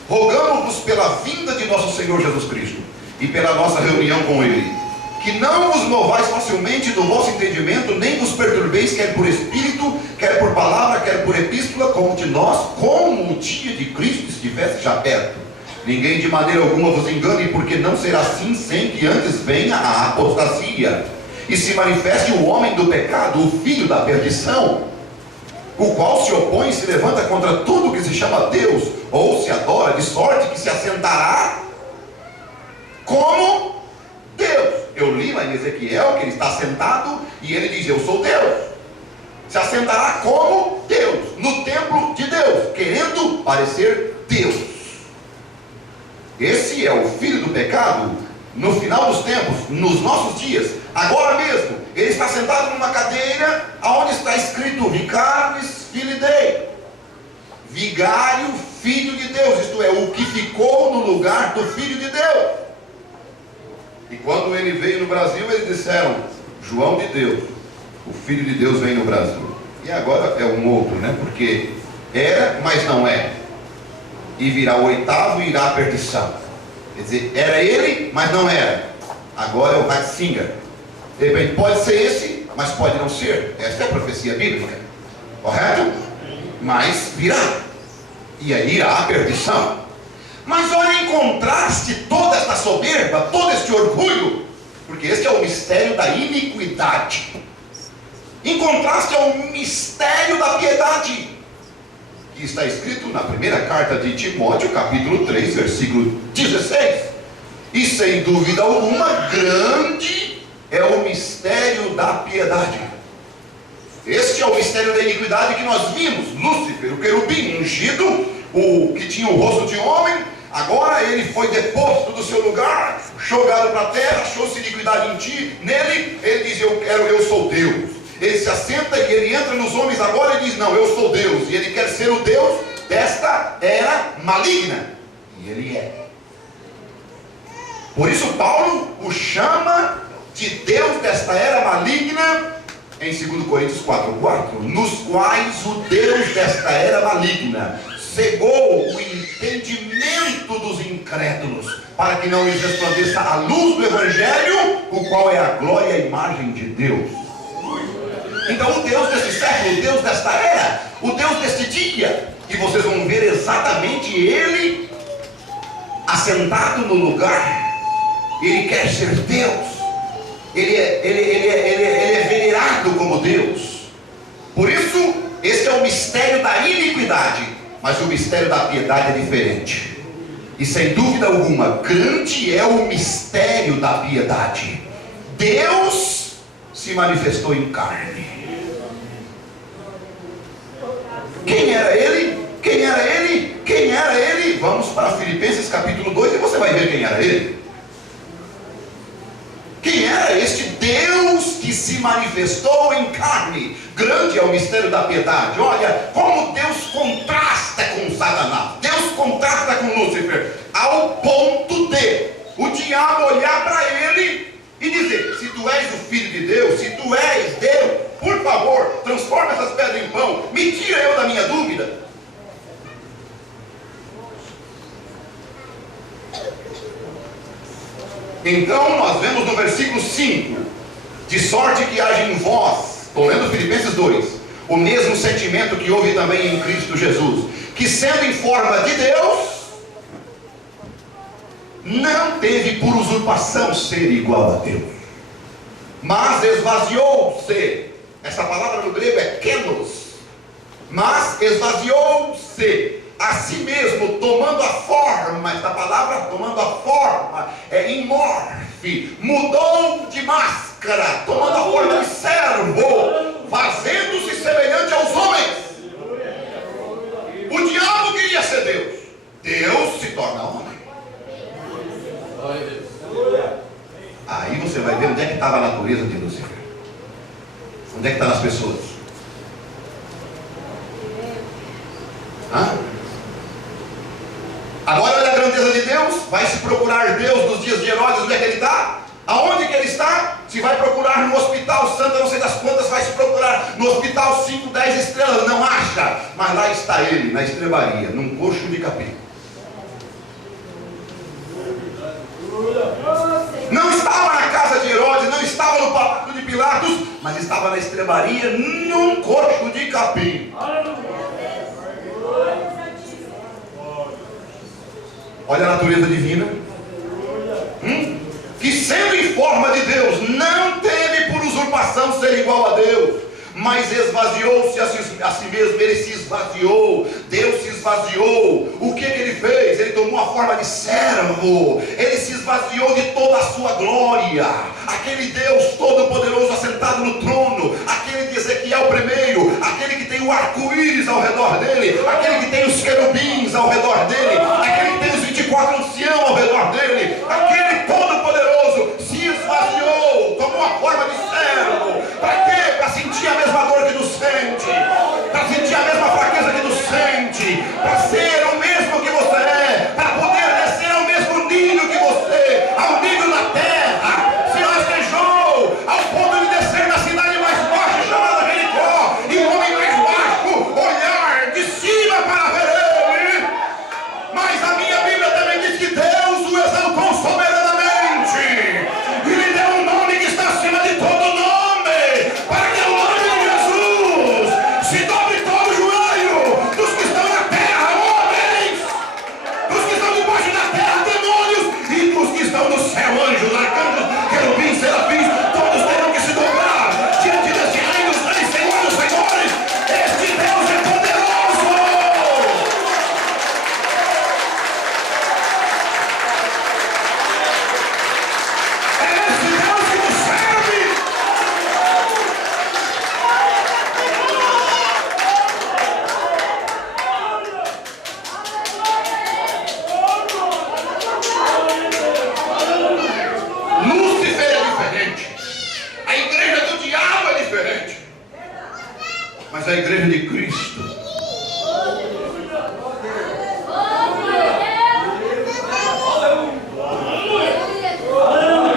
rogamos-vos pela vinda de nosso Senhor Jesus Cristo e pela nossa reunião com Ele, que não vos movais facilmente do vosso entendimento, nem vos perturbeis, quer por espírito, quer por palavra, quer por epístola, como o dia de Cristo estivesse já perto. Ninguém de maneira alguma vos engane, porque não será assim sem que antes venha a apostasia e se manifeste o homem do pecado, o filho da perdição, o qual se opõe e se levanta contra tudo que se chama Deus, ou se adora, de sorte que se assentará como Deus. Eu li lá em Ezequiel que ele está sentado e ele diz: eu sou Deus. Se assentará como Deus, no templo de Deus, querendo parecer Deus. Esse é o filho do pecado no final dos tempos, nos nossos dias, agora mesmo. Ele está sentado numa cadeira onde está escrito Vicarius Filii Dei, vigário, filho de Deus, isto é, o que ficou no lugar do filho de Deus. E quando ele veio no Brasil, eles disseram: João de Deus, o filho de Deus vem no Brasil. E agora é um outro, né? Porque era, mas não é. E virá o oitavo e irá a perdição. Quer dizer, era ele, mas não era. Agora é o Ratzinger. De repente pode ser esse, mas pode não ser. Esta é a profecia bíblica, correto? Mas virá, e aí irá a perdição. Mas olha, em contraste, toda esta soberba, todo este orgulho, porque este é o mistério da iniquidade, em contraste ao mistério da piedade, que está escrito na primeira carta de Timóteo, capítulo 3, versículo 16. E sem dúvida alguma, grande é o mistério da piedade. Este é o mistério da iniquidade que nós vimos. Lúcifer, o querubim ungido, o que tinha o rosto de homem, agora ele foi deposto do seu lugar, jogado para a terra, achou-se iniquidade em ti. Nele, ele diz: eu sou Deus. Ele se assenta e ele entra nos homens agora e diz: não, eu sou Deus. E ele quer ser o Deus desta era maligna. E ele é. Por isso Paulo o chama de Deus desta era maligna em 2 Coríntios 4:4, nos quais o Deus desta era maligna cegou o entendimento dos incrédulos, para que não lhes resplandeça a luz do Evangelho, o qual é a glória e a imagem de Deus. Então o Deus desse século, o Deus desta era, o Deus deste dia, e vocês vão ver exatamente ele assentado no lugar. Ele quer ser Deus, ele é venerado como Deus. Por isso, esse é o mistério da iniquidade, mas o mistério da piedade é diferente. E sem dúvida alguma, grande é o mistério da piedade. Deus se manifestou em carne. Quem era ele? Quem era ele? Quem era ele? Vamos para Filipenses capítulo 2 e você vai ver quem era ele. Quem era este Deus que se manifestou em carne? Grande é o mistério da piedade. Olha como Deus contrasta com Satanás. Deus contrasta com Lúcifer, ao ponto de o diabo olhar para ele e dizer: se tu és o Filho de Deus, se tu és Deus, por favor, transforma essas pedras em pão, me tira eu da minha dúvida. Então nós vemos no versículo 5: de sorte que haja em vós, estou lendo Filipenses 2, o mesmo sentimento que houve também em Cristo Jesus, que sendo em forma de Deus, não teve por usurpação ser igual a Deus, mas esvaziou-se. Essa palavra no grego é kenos. Mas esvaziou-se a si mesmo, tomando a forma. Esta palavra, tomando a forma, é imorfe. Mudou de máscara, tomando a forma de servo, fazendo-se semelhante aos homens. O diabo queria ser Deus. Deus se torna homem. Aí você vai ver onde é que estava a natureza de Lúcifer. Onde é que está nas pessoas? Hã? Agora olha a grandeza de Deus. Vai se procurar Deus nos dias de Herodes. Onde é que ele está? Aonde que ele está? Se vai procurar no hospital santo, não sei das quantas, vai se procurar no hospital 5, 10 estrelas, não acha. Mas lá está ele, na estrebaria, num coxo de capim. Não estava na casa de Herodes, não estava no palácio de Pilatos, mas estava na estrebaria, num coxo de capim. Olha a natureza divina. Que sendo em forma de Deus, não teve por usurpação ser igual a Deus, mas esvaziou-se a si mesmo. Ele se esvaziou. Deus se esvaziou. O que ele fez? Ele tomou a forma de servo. Ele se esvaziou de toda a sua glória. Aquele Deus todo-poderoso assentado no trono, aquele de Ezequiel primeiro, aquele que tem o arco-íris ao redor dele, aquele que tem os querubins ao redor dele, aquele que tem os 24 anciãos ao redor dele, aquele todo-poderoso se esvaziou, tomou a forma de servo. Para quê? Para sentir a mesma dor que tu sente, para sentir a mesma fraqueza que tu sente, para ser o mesmo que você é, para poder descer ao mesmo nível que você, ao nível da terra. Se rastejou ao ponto de descer na cidade mais baixa chamada Jericó, e o homem mais baixo olhar de cima para ver ele. Mas a minha Bíblia também diz que Deus o exaltou soberanamente e lhe deu um nome que está acima de todo nome, para que o nome de Jesus se dobre todo o joelho dos que estão na terra, homens, dos que estão debaixo da terra, demônios, e dos que estão no céu, anjos, arcanjos, querubins, serafins, todos terão que se dobrar diante desse rei dos reis, Senhor dos senhores. Este Deus é poderoso. É esse Deus que nos serve. Lúcifer é diferente. A igreja do diabo é diferente. Mas a igreja de Cristo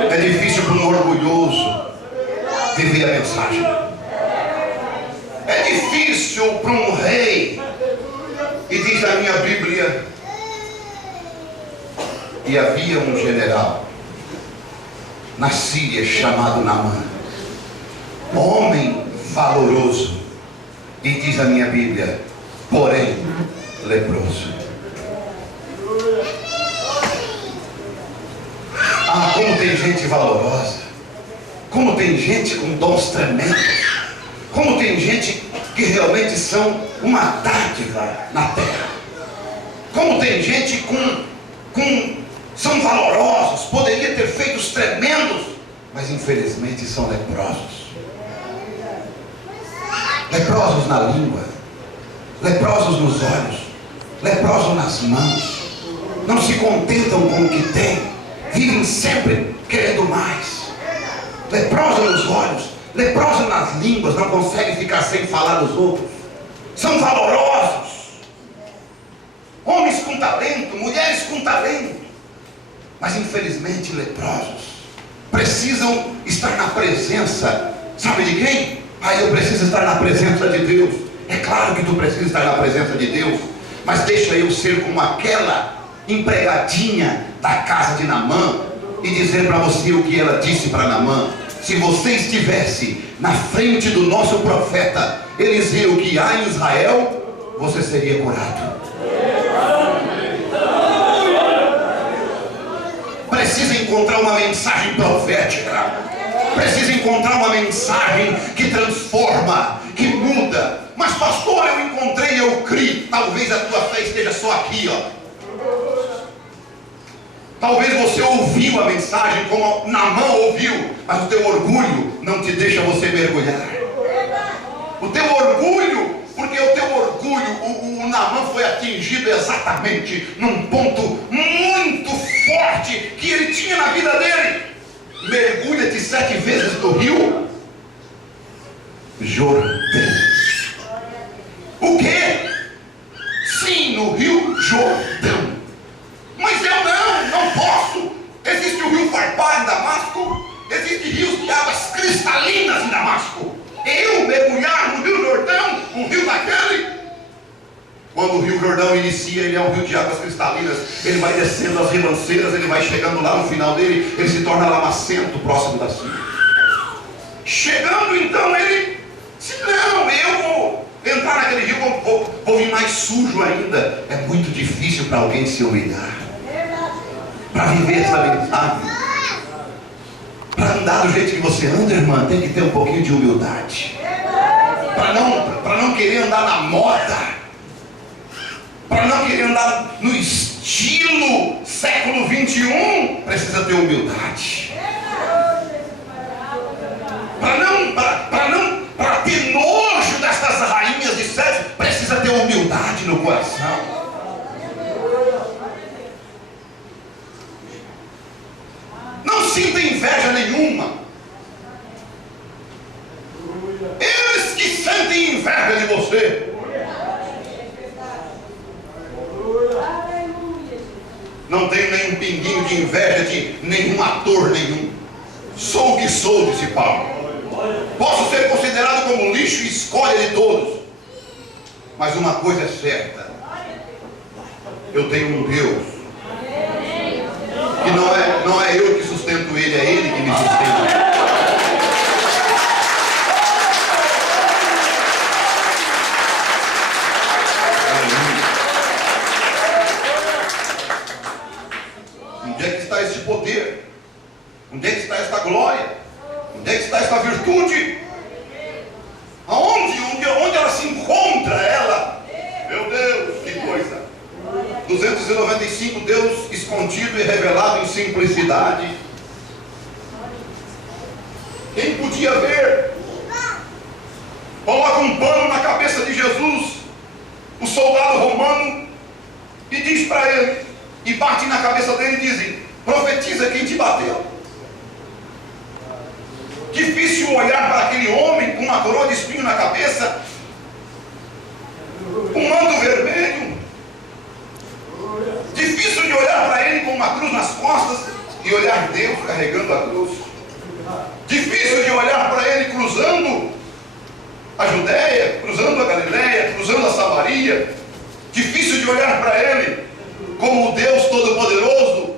é difícil para um orgulhoso viver a mensagem. É difícil para um rei. E diz a minha Bíblia: e havia um general na Síria chamado Naamã, homem valoroso, e diz a minha Bíblia, porém leproso. Ah, como tem gente valorosa, como tem gente com dons tremendos, como tem gente que realmente são uma dádiva na terra, como tem gente são valorosos, poderia ter feitos tremendos, mas infelizmente são leprosos. Leprosos na língua, leprosos nos olhos, leprosos nas mãos, não se contentam com o que têm, vivem sempre querendo mais. Leprosos nos olhos, leprosos nas línguas, não conseguem ficar sem falar dos outros. São valorosos, homens com talento, mulheres com talento, mas infelizmente leprosos. Precisam estar na presença, sabe de quem? Eu preciso estar na presença de Deus. É claro que tu precisa estar na presença de Deus, mas deixa eu ser como aquela empregadinha da casa de Naamã e dizer para você o que ela disse para Naamã: se você estivesse na frente do nosso profeta Eliseu, que há em Israel, você seria curado. Precisa encontrar uma mensagem profética, precisa encontrar uma mensagem que transforma, que muda. Mas pastor, eu encontrei, eu criei. Talvez a tua fé esteja só aqui, ó. Talvez você ouviu a mensagem como Naamã ouviu, mas o teu orgulho não te deixa você mergulhar. O teu orgulho, porque o teu orgulho, o Naamã foi atingido exatamente num ponto muito forte que ele tinha na vida dele. Mergulha-te 7 vezes no rio Jordão. O quê? Sim, no rio Jordão. Mas eu não posso. Existe o rio Farpar em Damasco. Existem rios de águas cristalinas em Damasco. Eu mergulhar no rio Jordão, um rio daquele. Quando o rio Jordão inicia, ele é um rio de águas cristalinas. Ele vai descendo as ribanceiras, ele vai chegando lá no final dele, ele se torna lamacento, próximo da Síria. Chegando então, ele disse: não, eu vou entrar naquele rio, vou vir mais sujo ainda. É muito difícil para alguém se humilhar, para viver essa mensagem, para andar do jeito que você anda, irmã, tem que ter um pouquinho de humildade. Para não querer andar na moda, para não querer andar no estilo século 21, precisa ter humildade. Para ter nojo destas rainhas de Sete, precisa ter humildade no coração. Não sinta inveja nenhuma. Eles que sentem inveja de você, não tenho nem um pinguinho de inveja de nenhum ator nenhum. Sou o que sou, disse Paulo. Posso ser considerado como lixo e escória de todos, mas uma coisa é certa: eu tenho um Deus que não é eu que sustento ele, é ele que me sustenta. Onde é que está esse poder? Onde é que está esta glória? Onde é que está esta virtude? Onde ela se encontra, ela? Meu Deus, que coisa! 295, Deus escondido e revelado em simplicidade. Quem podia ver? Coloca um pano na cabeça de Jesus, o soldado romano, e diz para ele, e bate na cabeça dele e dizem: profetiza quem te bateu. Difícil olhar para aquele homem com uma coroa de espinho na cabeça, um manto vermelho. Difícil de olhar para ele com uma cruz nas costas e olhar Deus carregando a cruz. Difícil de olhar para ele cruzando a Judéia, cruzando a Galileia, cruzando a Samaria. Difícil de olhar para ele como o Deus Todo-Poderoso,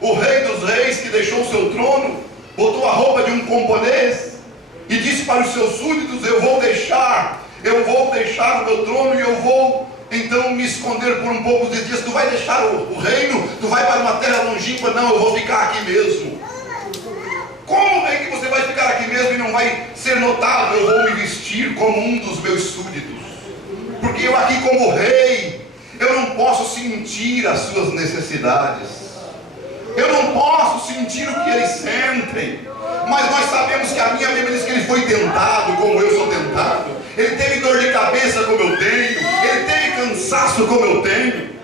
o Rei dos Reis que deixou o seu trono, botou a roupa de um camponês e disse para os seus súditos: eu vou deixar o meu trono e eu vou então me esconder por um pouco de dias. Tu vai deixar o reino? Tu vai para uma terra longínqua? Não, eu vou ficar aqui mesmo. Como é que você vai ficar aqui mesmo e não vai ser notado? Eu vou me vestir como um dos meus súditos, porque eu aqui como rei, eu não posso sentir as suas necessidades, eu não posso sentir o que eles sentem. Mas nós sabemos que a minha Bíblia diz que ele foi tentado como eu sou tentado. Ele teve dor de cabeça como eu tenho. Ele teve cansaço como eu tenho.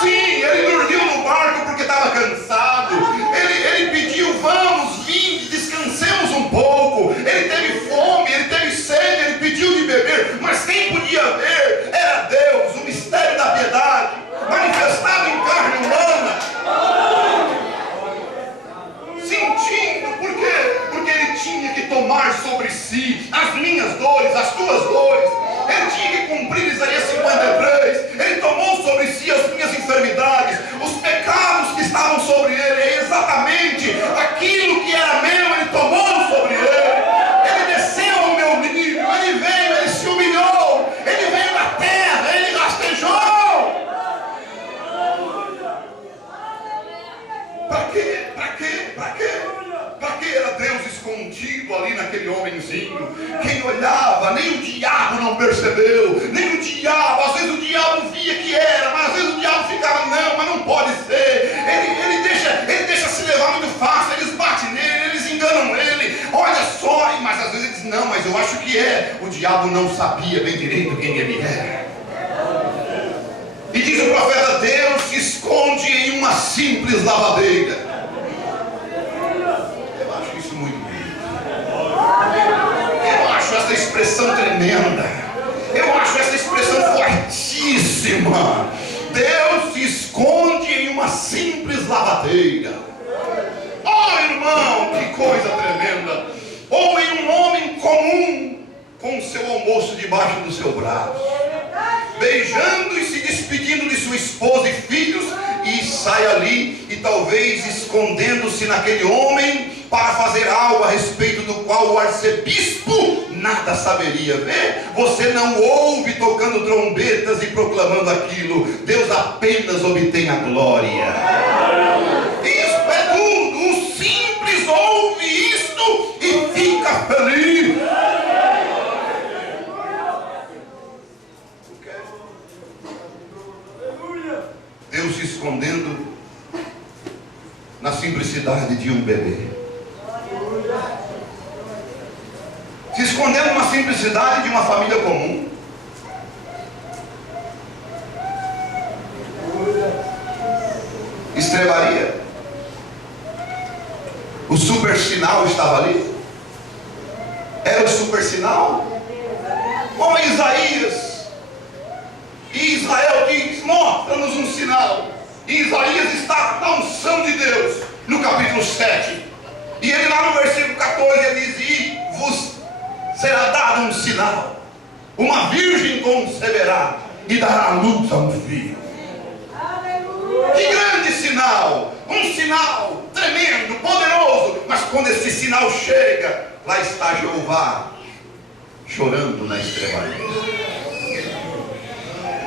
Sim, ele dormiu no barco porque estava cansado. Ele pediu: vamos, vinde, descansemos um pouco. Ele teve fome, ele teve sede, ele pediu de beber. Mas quem podia ver era Deus, o mistério da piedade, manifestado em carne humana. Sentindo, por quê? Porque ele tinha que tomar sobre si as minhas dores, as tuas dores. Ele tinha que cumprir Isaías 53. Ele tomou sobre si as minhas enfermidades, os pecados que estavam sobre ele. É exatamente aquilo que era meu, ele tomou sobre ele. Ele desceu ao meu nível, ele veio, ele se humilhou, ele veio da terra, ele rastejou. Para quê? Para quê? Para quê? Para que era Deus escondido? escondido ali naquele homenzinho. Quem olhava, nem o diabo não percebeu, nem o diabo, às vezes o diabo via que era, mas às vezes o diabo ficava, não, mas não pode ser. Ele deixa se levar muito fácil, eles batem nele, eles enganam ele, olha só, mas às vezes ele diz, não, mas eu acho que é. O diabo não sabia bem direito quem ele era. E diz o profeta, Deus se esconde em uma simples lavadeira. Eu acho isso muito bonito. Eu acho essa expressão tremenda. Eu acho essa expressão fortíssima. Deus se esconde em uma simples lavadeira. Oh, irmão, que coisa tremenda. Ou em um homem comum, com o seu almoço debaixo do seu braço, beijando e se despedindo de sua esposa e filhos, e sai ali e talvez escondendo-se naquele homem para fazer algo a respeito do qual o arcebispo nada saberia. Vê? Você não ouve tocando trombetas e proclamando aquilo. Deus apenas obtém a glória. Isso é tudo. O simples ouve isto e fica feliz. Deus se escondendo na simplicidade de um bebê. Se escondendo na simplicidade de uma família comum. Estrebaria. O super sinal estava ali. Era o super sinal. Como Isaías. E Israel diz, mostra-nos um sinal. E Isaías está na unção de Deus, no capítulo 7. E ele lá no versículo 14, ele diz, e vos será dado um sinal. Uma virgem conceberá e dará luz a um filho. Que grande sinal! Um sinal tremendo, poderoso. Mas quando esse sinal chega, lá está Jeová chorando na estrebaria.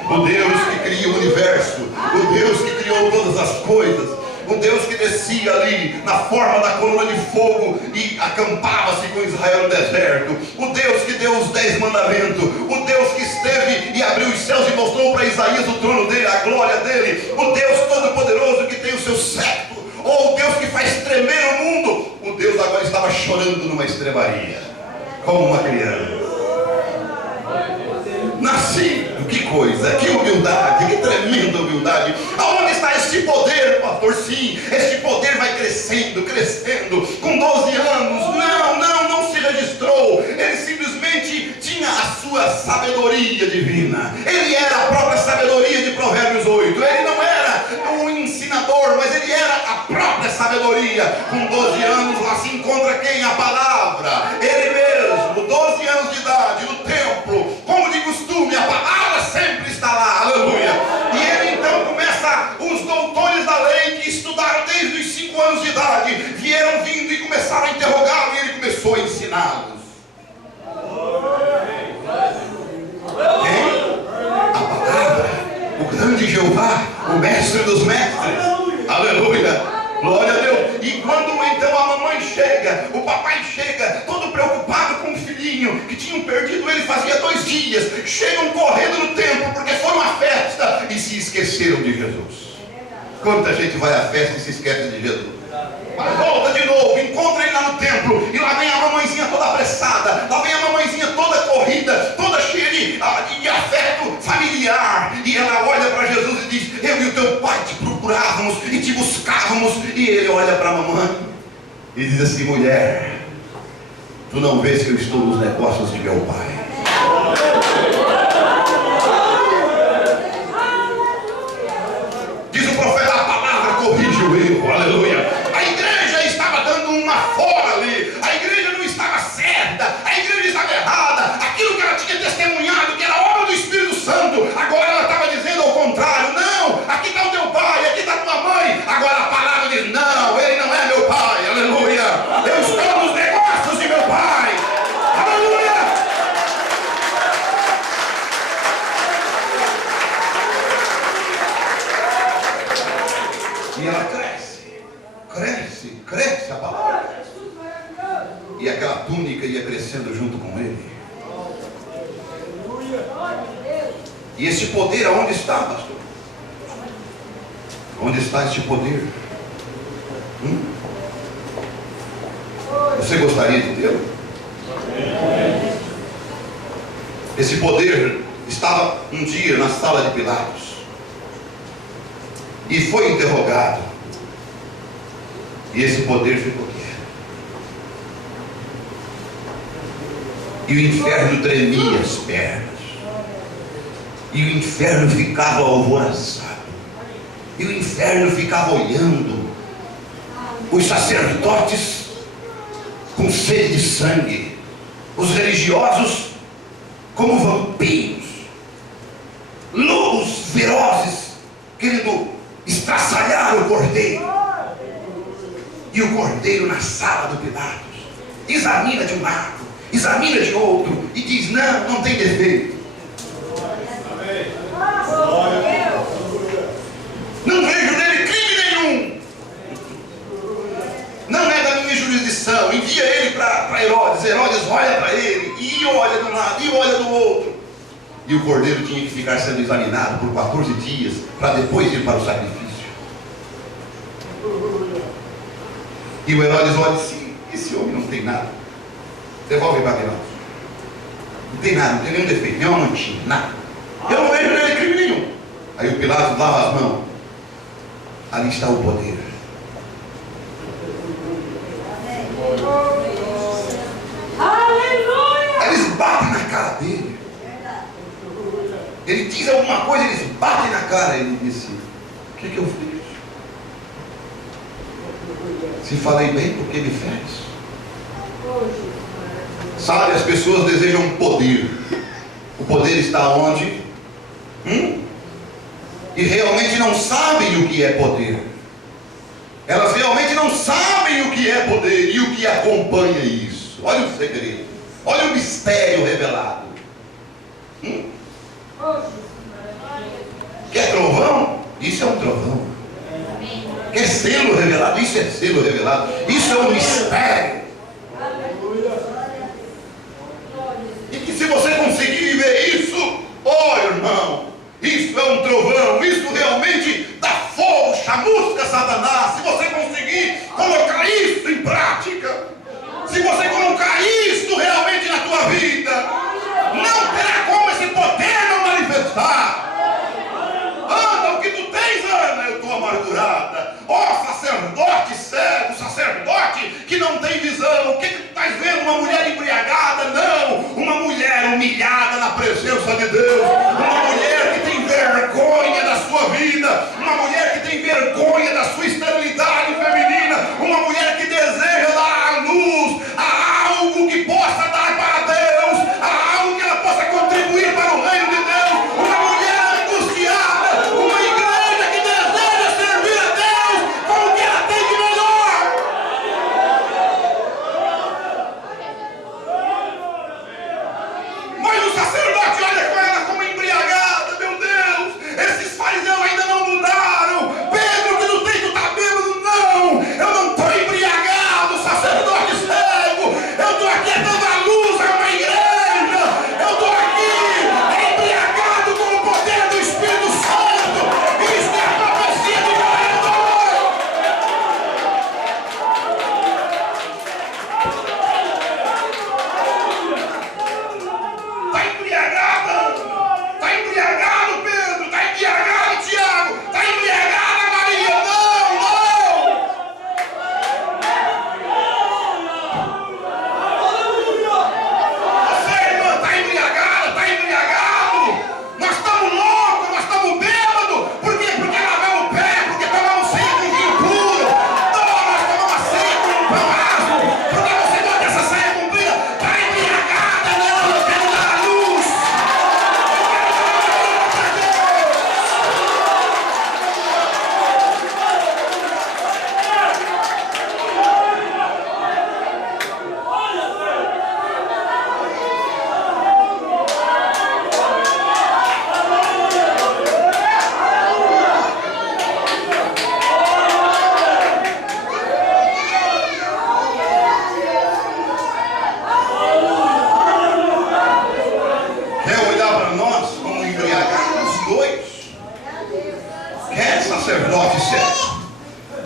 O Deus que cria o universo, o Deus que criou todas as coisas, o Deus que descia ali na forma da coluna de fogo e acampava-se com Israel no deserto, o Deus que deu os 10 mandamentos, o Deus que esteve e abriu os céus e mostrou para Isaías o trono dele, a glória dele, o Deus todo-poderoso que tem o seu cetro, ou o Deus que faz tremer o mundo. O Deus agora estava chorando numa estrebaria, como uma criança. Nascido, que coisa, que humildade, que tremenda humildade. Aonde está este poder, pastor? Sim, este poder vai crescendo, crescendo. Com 12 anos, não se registrou. Ele simplesmente tinha a sua sabedoria divina. Ele era a própria sabedoria de Provérbios 8. Ele não era um ensinador, mas ele era a própria sabedoria. Com 12 anos lá se encontra quem? A palavra. Ele mesmo, 12 anos de idade, no templo, como de costume, a palavra sempre está lá, aleluia. E ele então começa, os doutores da lei que estudaram desde os 5 anos de idade, vieram vindo e começaram a interrogá-lo, e ele começou a ensiná-los. Quem? A palavra, o grande Jeová, o mestre dos mestres, aleluia. Glória a Deus. E quando então a mamãe chega, o papai chega, todo preocupado com o filhinho, que tinham perdido ele fazia 2 dias, chegam correndo no templo, porque foi uma festa, e se esqueceram de Jesus. Quanta gente vai à festa e se esquece de Jesus. Mas volta de novo, encontra ele lá no templo, e lá vem a mamãezinha toda apressada, lá vem a mamãezinha toda corrida, toda cheia de afeto familiar, e ela olha para Jesus e diz, eu e o teu pai te procurávamos e te buscávamos. E ele olha para a mamãe e diz assim, mulher, tu não vês que eu estou nos negócios de meu pai? Diz o profeta, a palavra corrige o erro, aleluia. A igreja estava dando uma fora ali, a igreja não estava certa, a igreja estava errada, aquilo que ela tinha testemunhado, que era obra do Espírito Santo, agora ela estava dizendo ao contrário. Não, aqui está o teu pai, aqui está a tua mãe. Agora a palavra diz, não, ele não é meu pai, aleluia. Eu estou nos negócios de meu pai, aleluia. E ela cresce a palavra. E aquela túnica ia crescendo junto com ele. E esse poder aonde está, pastor? Onde está este poder? Você gostaria de tê-lo? Esse poder estava um dia na sala de Pilatos e foi interrogado. E esse poder ficou quieto. E o inferno tremia as pernas. E o inferno ficava alvoroçado. E o inferno ficava olhando os sacerdotes com sede de sangue, os religiosos como vampiros, lobos ferozes, querendo estraçalhar o cordeiro. E o cordeiro na sala do Pilatos examina de um lado, examina de outro e diz: não, não tem defeito. Não vejo nele crime nenhum. Não é da minha jurisdição. Envia ele para Herodes. Herodes olha para ele e olha de um lado e olha do outro. E o cordeiro tinha que ficar sendo examinado por 14 dias para depois ir para o sacrifício. E o Herodes olha e diz: esse homem não tem nada. Devolve para Pilatos. Não tem nada, não tem nenhum defeito, nenhuma manchinha, nada. Eu não vejo nele crime nenhum. Aí o Pilatos lava as mãos. Ali está o poder. Aleluia! Eles batem na cara dele. Ele diz alguma coisa, eles batem na cara. Ele disse: o que eu fiz? Se falei bem, por que me fez? Sabe, as pessoas desejam poder. O poder está onde? E realmente não sabem o que é poder. Elas realmente não sabem o que é poder e o que acompanha isso. Olha o segredo, olha o mistério revelado. Quer trovão? Isso é um trovão. Quer selo revelado? Isso é selo revelado. Isso é um mistério. E que se você conseguir ver isso, irmão, isso é um trovão. Isso realmente dá fogo, chamusca Satanás. Se você conseguir colocar isso em prática, se você colocar isso realmente na tua vida, não terá como esse poder não manifestar. Ana, o que tu tens, Ana? Eu estou amargurada. Sacerdote cego, sacerdote que não tem visão. O que tu estás vendo? Uma mulher embriagada? Não, uma mulher humilhada na presença de Deus. Uma mulher que tem vergonha da sua vida. Uma mulher que tem vergonha da sua esterilidade feminina. Uma mulher que deseja dar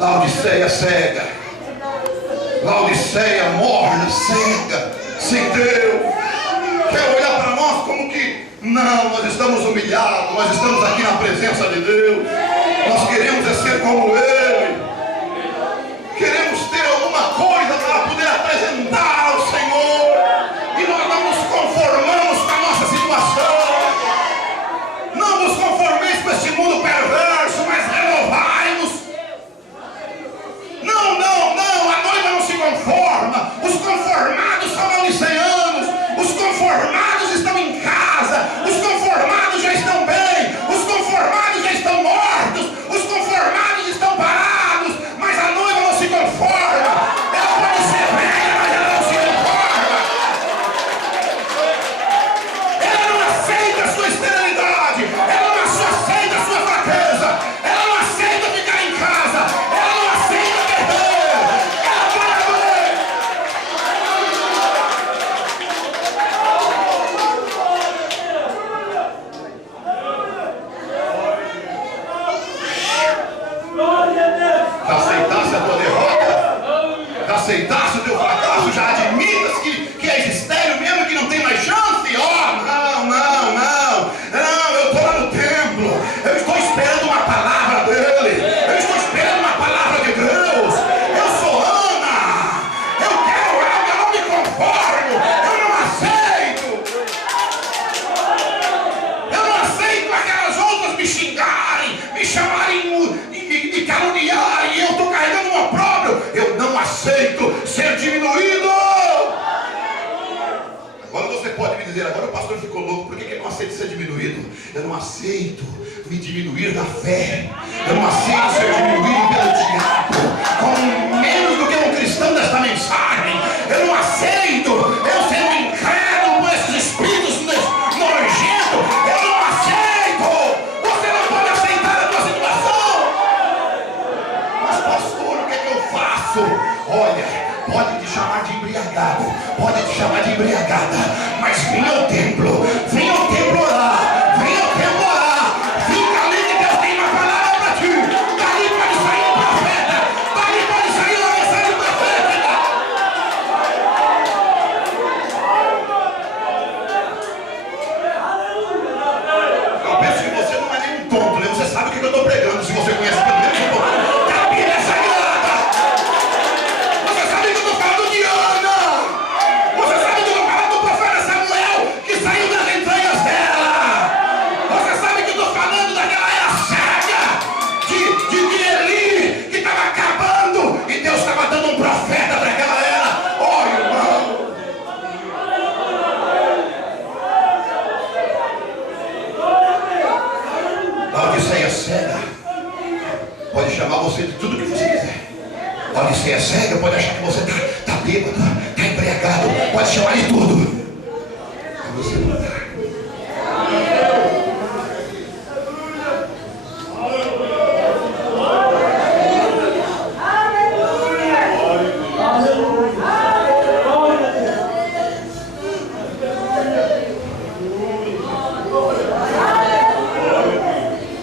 Laodiceia cega, Laodiceia morna, cega, sem Deus. Quer olhar para nós como que não, nós estamos humilhados, nós estamos aqui na presença de Deus, nós queremos é ser como Ele, queremos ter alguma coisa para poder apresentar ao Senhor, e nós não nos conformamos com a nossa situação. Não nos conformeis com este mundo perverso, mas renovai-nos. Não, a noiva não se conforma. Os conformados são laodiceanos. Os conformados estão em casa. Os conformados já estão bem. Os conformados já estão mortos. Os conformados estão parados. Mas a noiva não se conforma. Ela pode ser velha, mas ela não se conforma. Ela não aceita a sua esterilidade. Ela não aceita a sua fraqueza. Ela não aceita ficar em casa. Ela não aceita perder. Ela para ver. Já aceitasse a tua derrota? Já aceitasse o teu fracasso? Já admitas que é estéril mesmo, que não tem mais chance? Não, eu estou lá no templo, eu estou esperando uma palavra dele, eu estou esperando uma palavra de Deus. Eu sou Ana, eu quero algo, eu não me conformo, eu não aceito aquelas outras me xingarem, me chamarem, me caluniarem, e eu estou carregando um opróbrio. Eu não aceito ser diminuído. Agora você pode me dizer, agora o pastor ficou louco, por que ele não aceita ser diminuído? Eu não aceito me diminuir da fé. Eu não aceito ser diminuído pelo diabo, com menos do que um cristão desta mensagem. Eu não aceito eu ser um incrédulo por esses espíritos nojentos. Eu não aceito. Você não pode aceitar a tua situação. Mas pastor, o que é que eu faço? Olha, pode te chamar de embriagado, pode te chamar de embriagada, mas venha ao templo orar, venha ao templo orar, fica ali que Deus tem uma palavra para ti. Dali pode sair um profeta, dali pode sair uma mensagem profética. Eu penso que você não é nem um tonto, né? Você sabe o que eu estou pregando, se você conhece pelo menos um pouco. A Bíblia é sagrada. Você sabe que eu estou falando de Ana. Você sabe que eu estou falando do profeta Samuel, que saiu das entranhas dela. Você sabe que eu estou falando daquela era cega de Eli, que estava acabando, e Deus estava dando um profeta para aquela era. Oh, irmão. Laodiceia cega pode chamar você de tudo que você quiser. Laodiceia cega pode achar que você está bêbado, está embriagado, pode chamar de tudo. Mas você não está.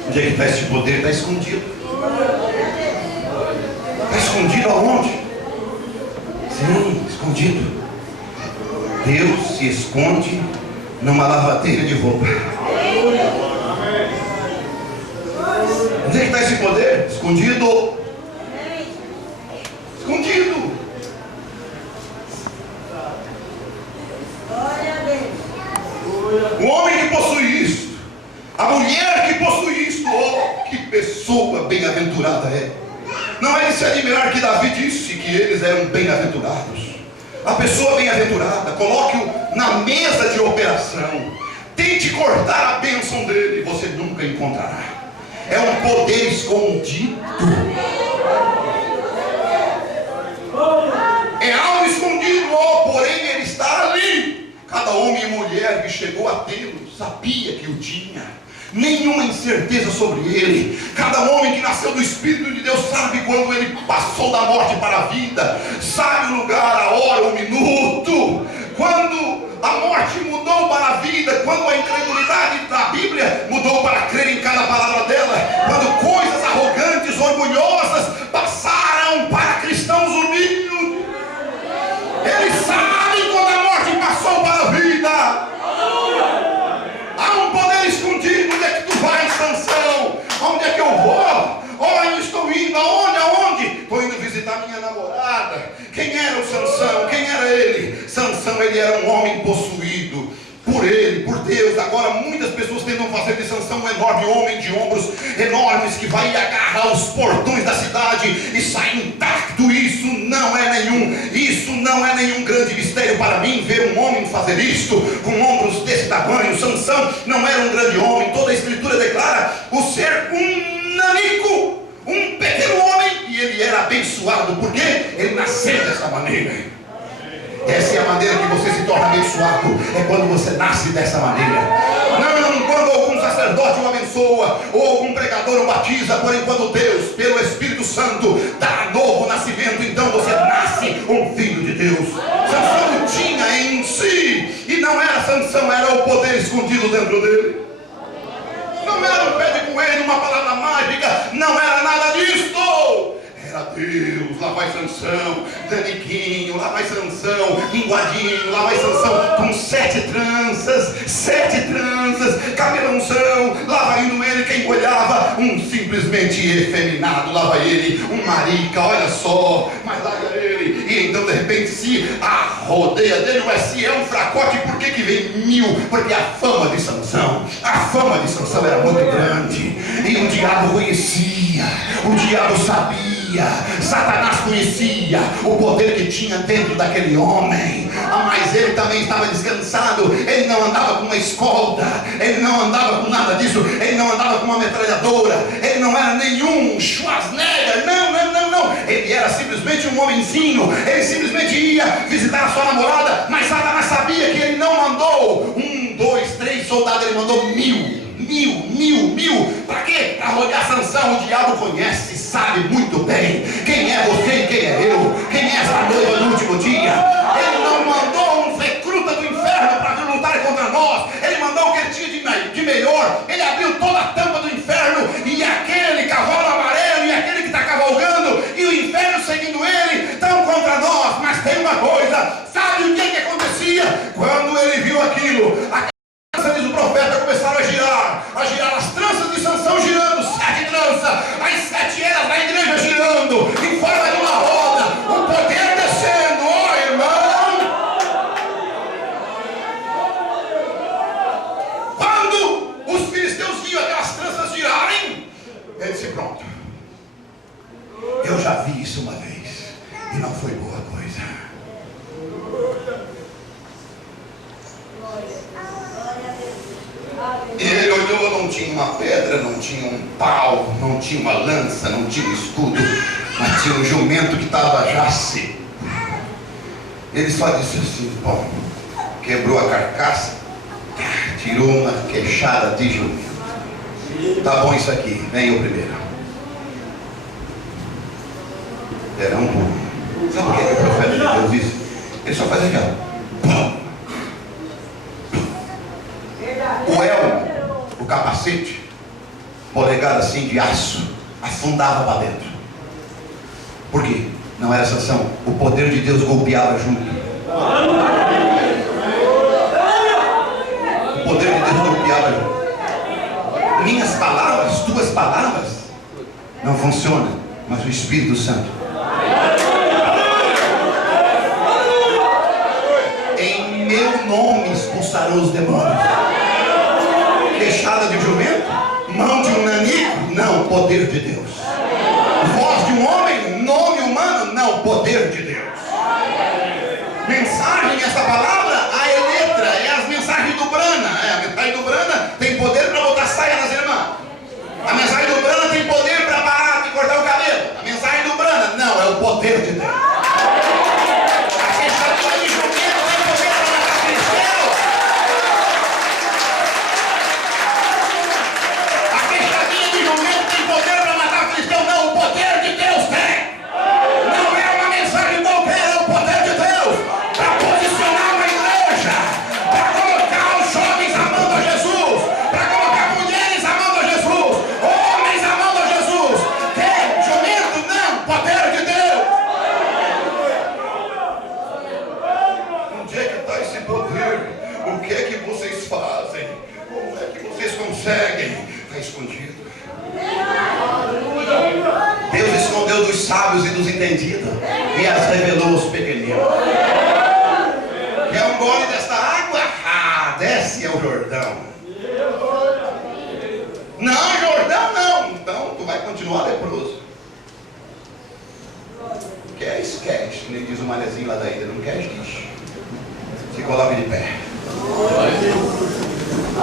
Onde é que está esse poder? Está escondido. Está escondido aonde? Sim, escondido. Deus se esconde numa lavadeira de roupa. Onde é que está esse poder? Escondido. Escondido. O homem que possui isto, a mulher que possui isto, oh, que pessoa bem-aventurada é. Não é de se admirar que Davi disse que eles eram bem-aventurados. A pessoa bem-aventurada, coloque-o na mesa de operação, tente cortar a bênção dele, você nunca encontrará. É um poder escondido. É algo escondido, oh, porém ele está ali. Cada homem e mulher que chegou a tê-lo sabia que o tinha. Nenhuma incerteza sobre ele. Cada homem que nasceu do Espírito de Deus sabe quando ele passou da morte para a vida, sabe o lugar, a hora, o minuto, quando a morte mudou para a vida, quando a incredulidade da Bíblia mudou para crer em cada palavra dela, quando coisas arrogantes, orgulhosas passaram Quem era o Sansão? Quem era ele? Sansão, ele era um homem possuído por ele, por Deus. Agora muitas pessoas tentam fazer de Sansão um enorme homem de ombros enormes que vai agarrar os portões da cidade e sai intacto. Isso não é nenhum grande mistério para mim, ver um homem fazer isto com ombros desse tamanho. Sansão não era um grande homem. Toda a escritura declara o ser um nanico, um pequeno homem, e ele era abençoado porque ele nasceu dessa maneira. Essa é a maneira que você se torna abençoado, é quando você nasce dessa maneira. Não quando algum sacerdote o abençoa, ou algum pregador o batiza, porém quando Deus, pelo Espírito Santo, dá novo nascimento, então você nasce um filho de Deus. Sansão tinha em si, e não era Sansão, era o poder escondido dentro dele. Não era um pé de coelho, uma palavra mágica, não era nada disto. Era Deus. Lá vai Sansão, daniquinho, lá vai Sansão, linguadinho, lá vai Sansão com 7 tranças, cabelãozão. Lá vai indo ele, quem olhava, um simplesmente efeminado. Lá vai ele, um marica, olha só, mas lá vai ele. E então de repente se a rodeia dele, mas se é um fracote, por que vem 1000? Porque a fama de Sansão era muito grande, e o diabo conhecia, o diabo sabia, Satanás conhecia o poder que tinha dentro daquele homem. Mas ele também estava descansado. Ele não andava com uma escolta, ele não andava com nada disso, ele não andava com uma metralhadora, ele não era nenhum Schwarzenegger, não. Ele era simplesmente um homenzinho. Ele simplesmente ia visitar a sua namorada, mas Satanás sabia que ele não mandou 1, 2, 3 soldados, ele mandou 1000. Para quê? Para rodear Sansão. O diabo conhece, sabe muito bem quem é você e quem é eu, quem é essa noiva no último dia. Ele não mandou um recruta do inferno para vir lutar contra nós. Ele mandou o que ele tinha de melhor. Ele abriu toda a tampa do inferno, e aquele cavalo amarelo e aquele que está cavalgando e o inferno seguindo ele estão contra nós. Mas tem uma coisa, sabe o que acontecia? Quando ele viu aquilo, diz o profeta, começaram a girar as tranças de Sansão girando, 7 tranças, as 7 eras da igreja girando, em forma de uma roda, o poder descendo, irmão. Quando os filisteus viam aquelas tranças girarem, ele disse: pronto, eu já vi isso uma vez, e não foi boa coisa. E ele olhou, não tinha uma pedra, não tinha um pau, não tinha uma lança, não tinha um escudo, mas tinha um jumento que estava já seco. Ele só disse assim: bom, quebrou a carcaça, tirou uma queixada de jumento. Tá bom isso aqui, vem o primeiro. Era um burro. Sabe o que o profeta de Deus disse? Ele só faz aquela. O elmo, o capacete, polegada assim de aço, afundava para dentro. Por quê? Não era Sansão. O poder de Deus golpeava junto. O poder de Deus golpeava junto. Minhas palavras, tuas palavras, não funcionam, mas o Espírito Santo. Em meu nome expulsarão os demônios. Queixada de jumento, mão de um nanico, não, poder de Deus. Voz de um homem, nome humano, não, poder de Deus. Mensagem, essa palavra, a letra, é as mensagens do Brana. A mensagem do Brana tem poder para botar saia nas irmãs. A mensagem do Brana tem poder para parar de cortar o cabelo. A mensagem do Brana, não, é o poder de Deus. sábios e dos entendidos, e as revelou aos pequeninos. Quer um gole desta água? Ah, desce ao Jordão. Não, Jordão não. Então tu vai continuar leproso. Quer, esquece. Nem diz o manezinho lá da ilha. Não quer, diz. Se coloque de pé.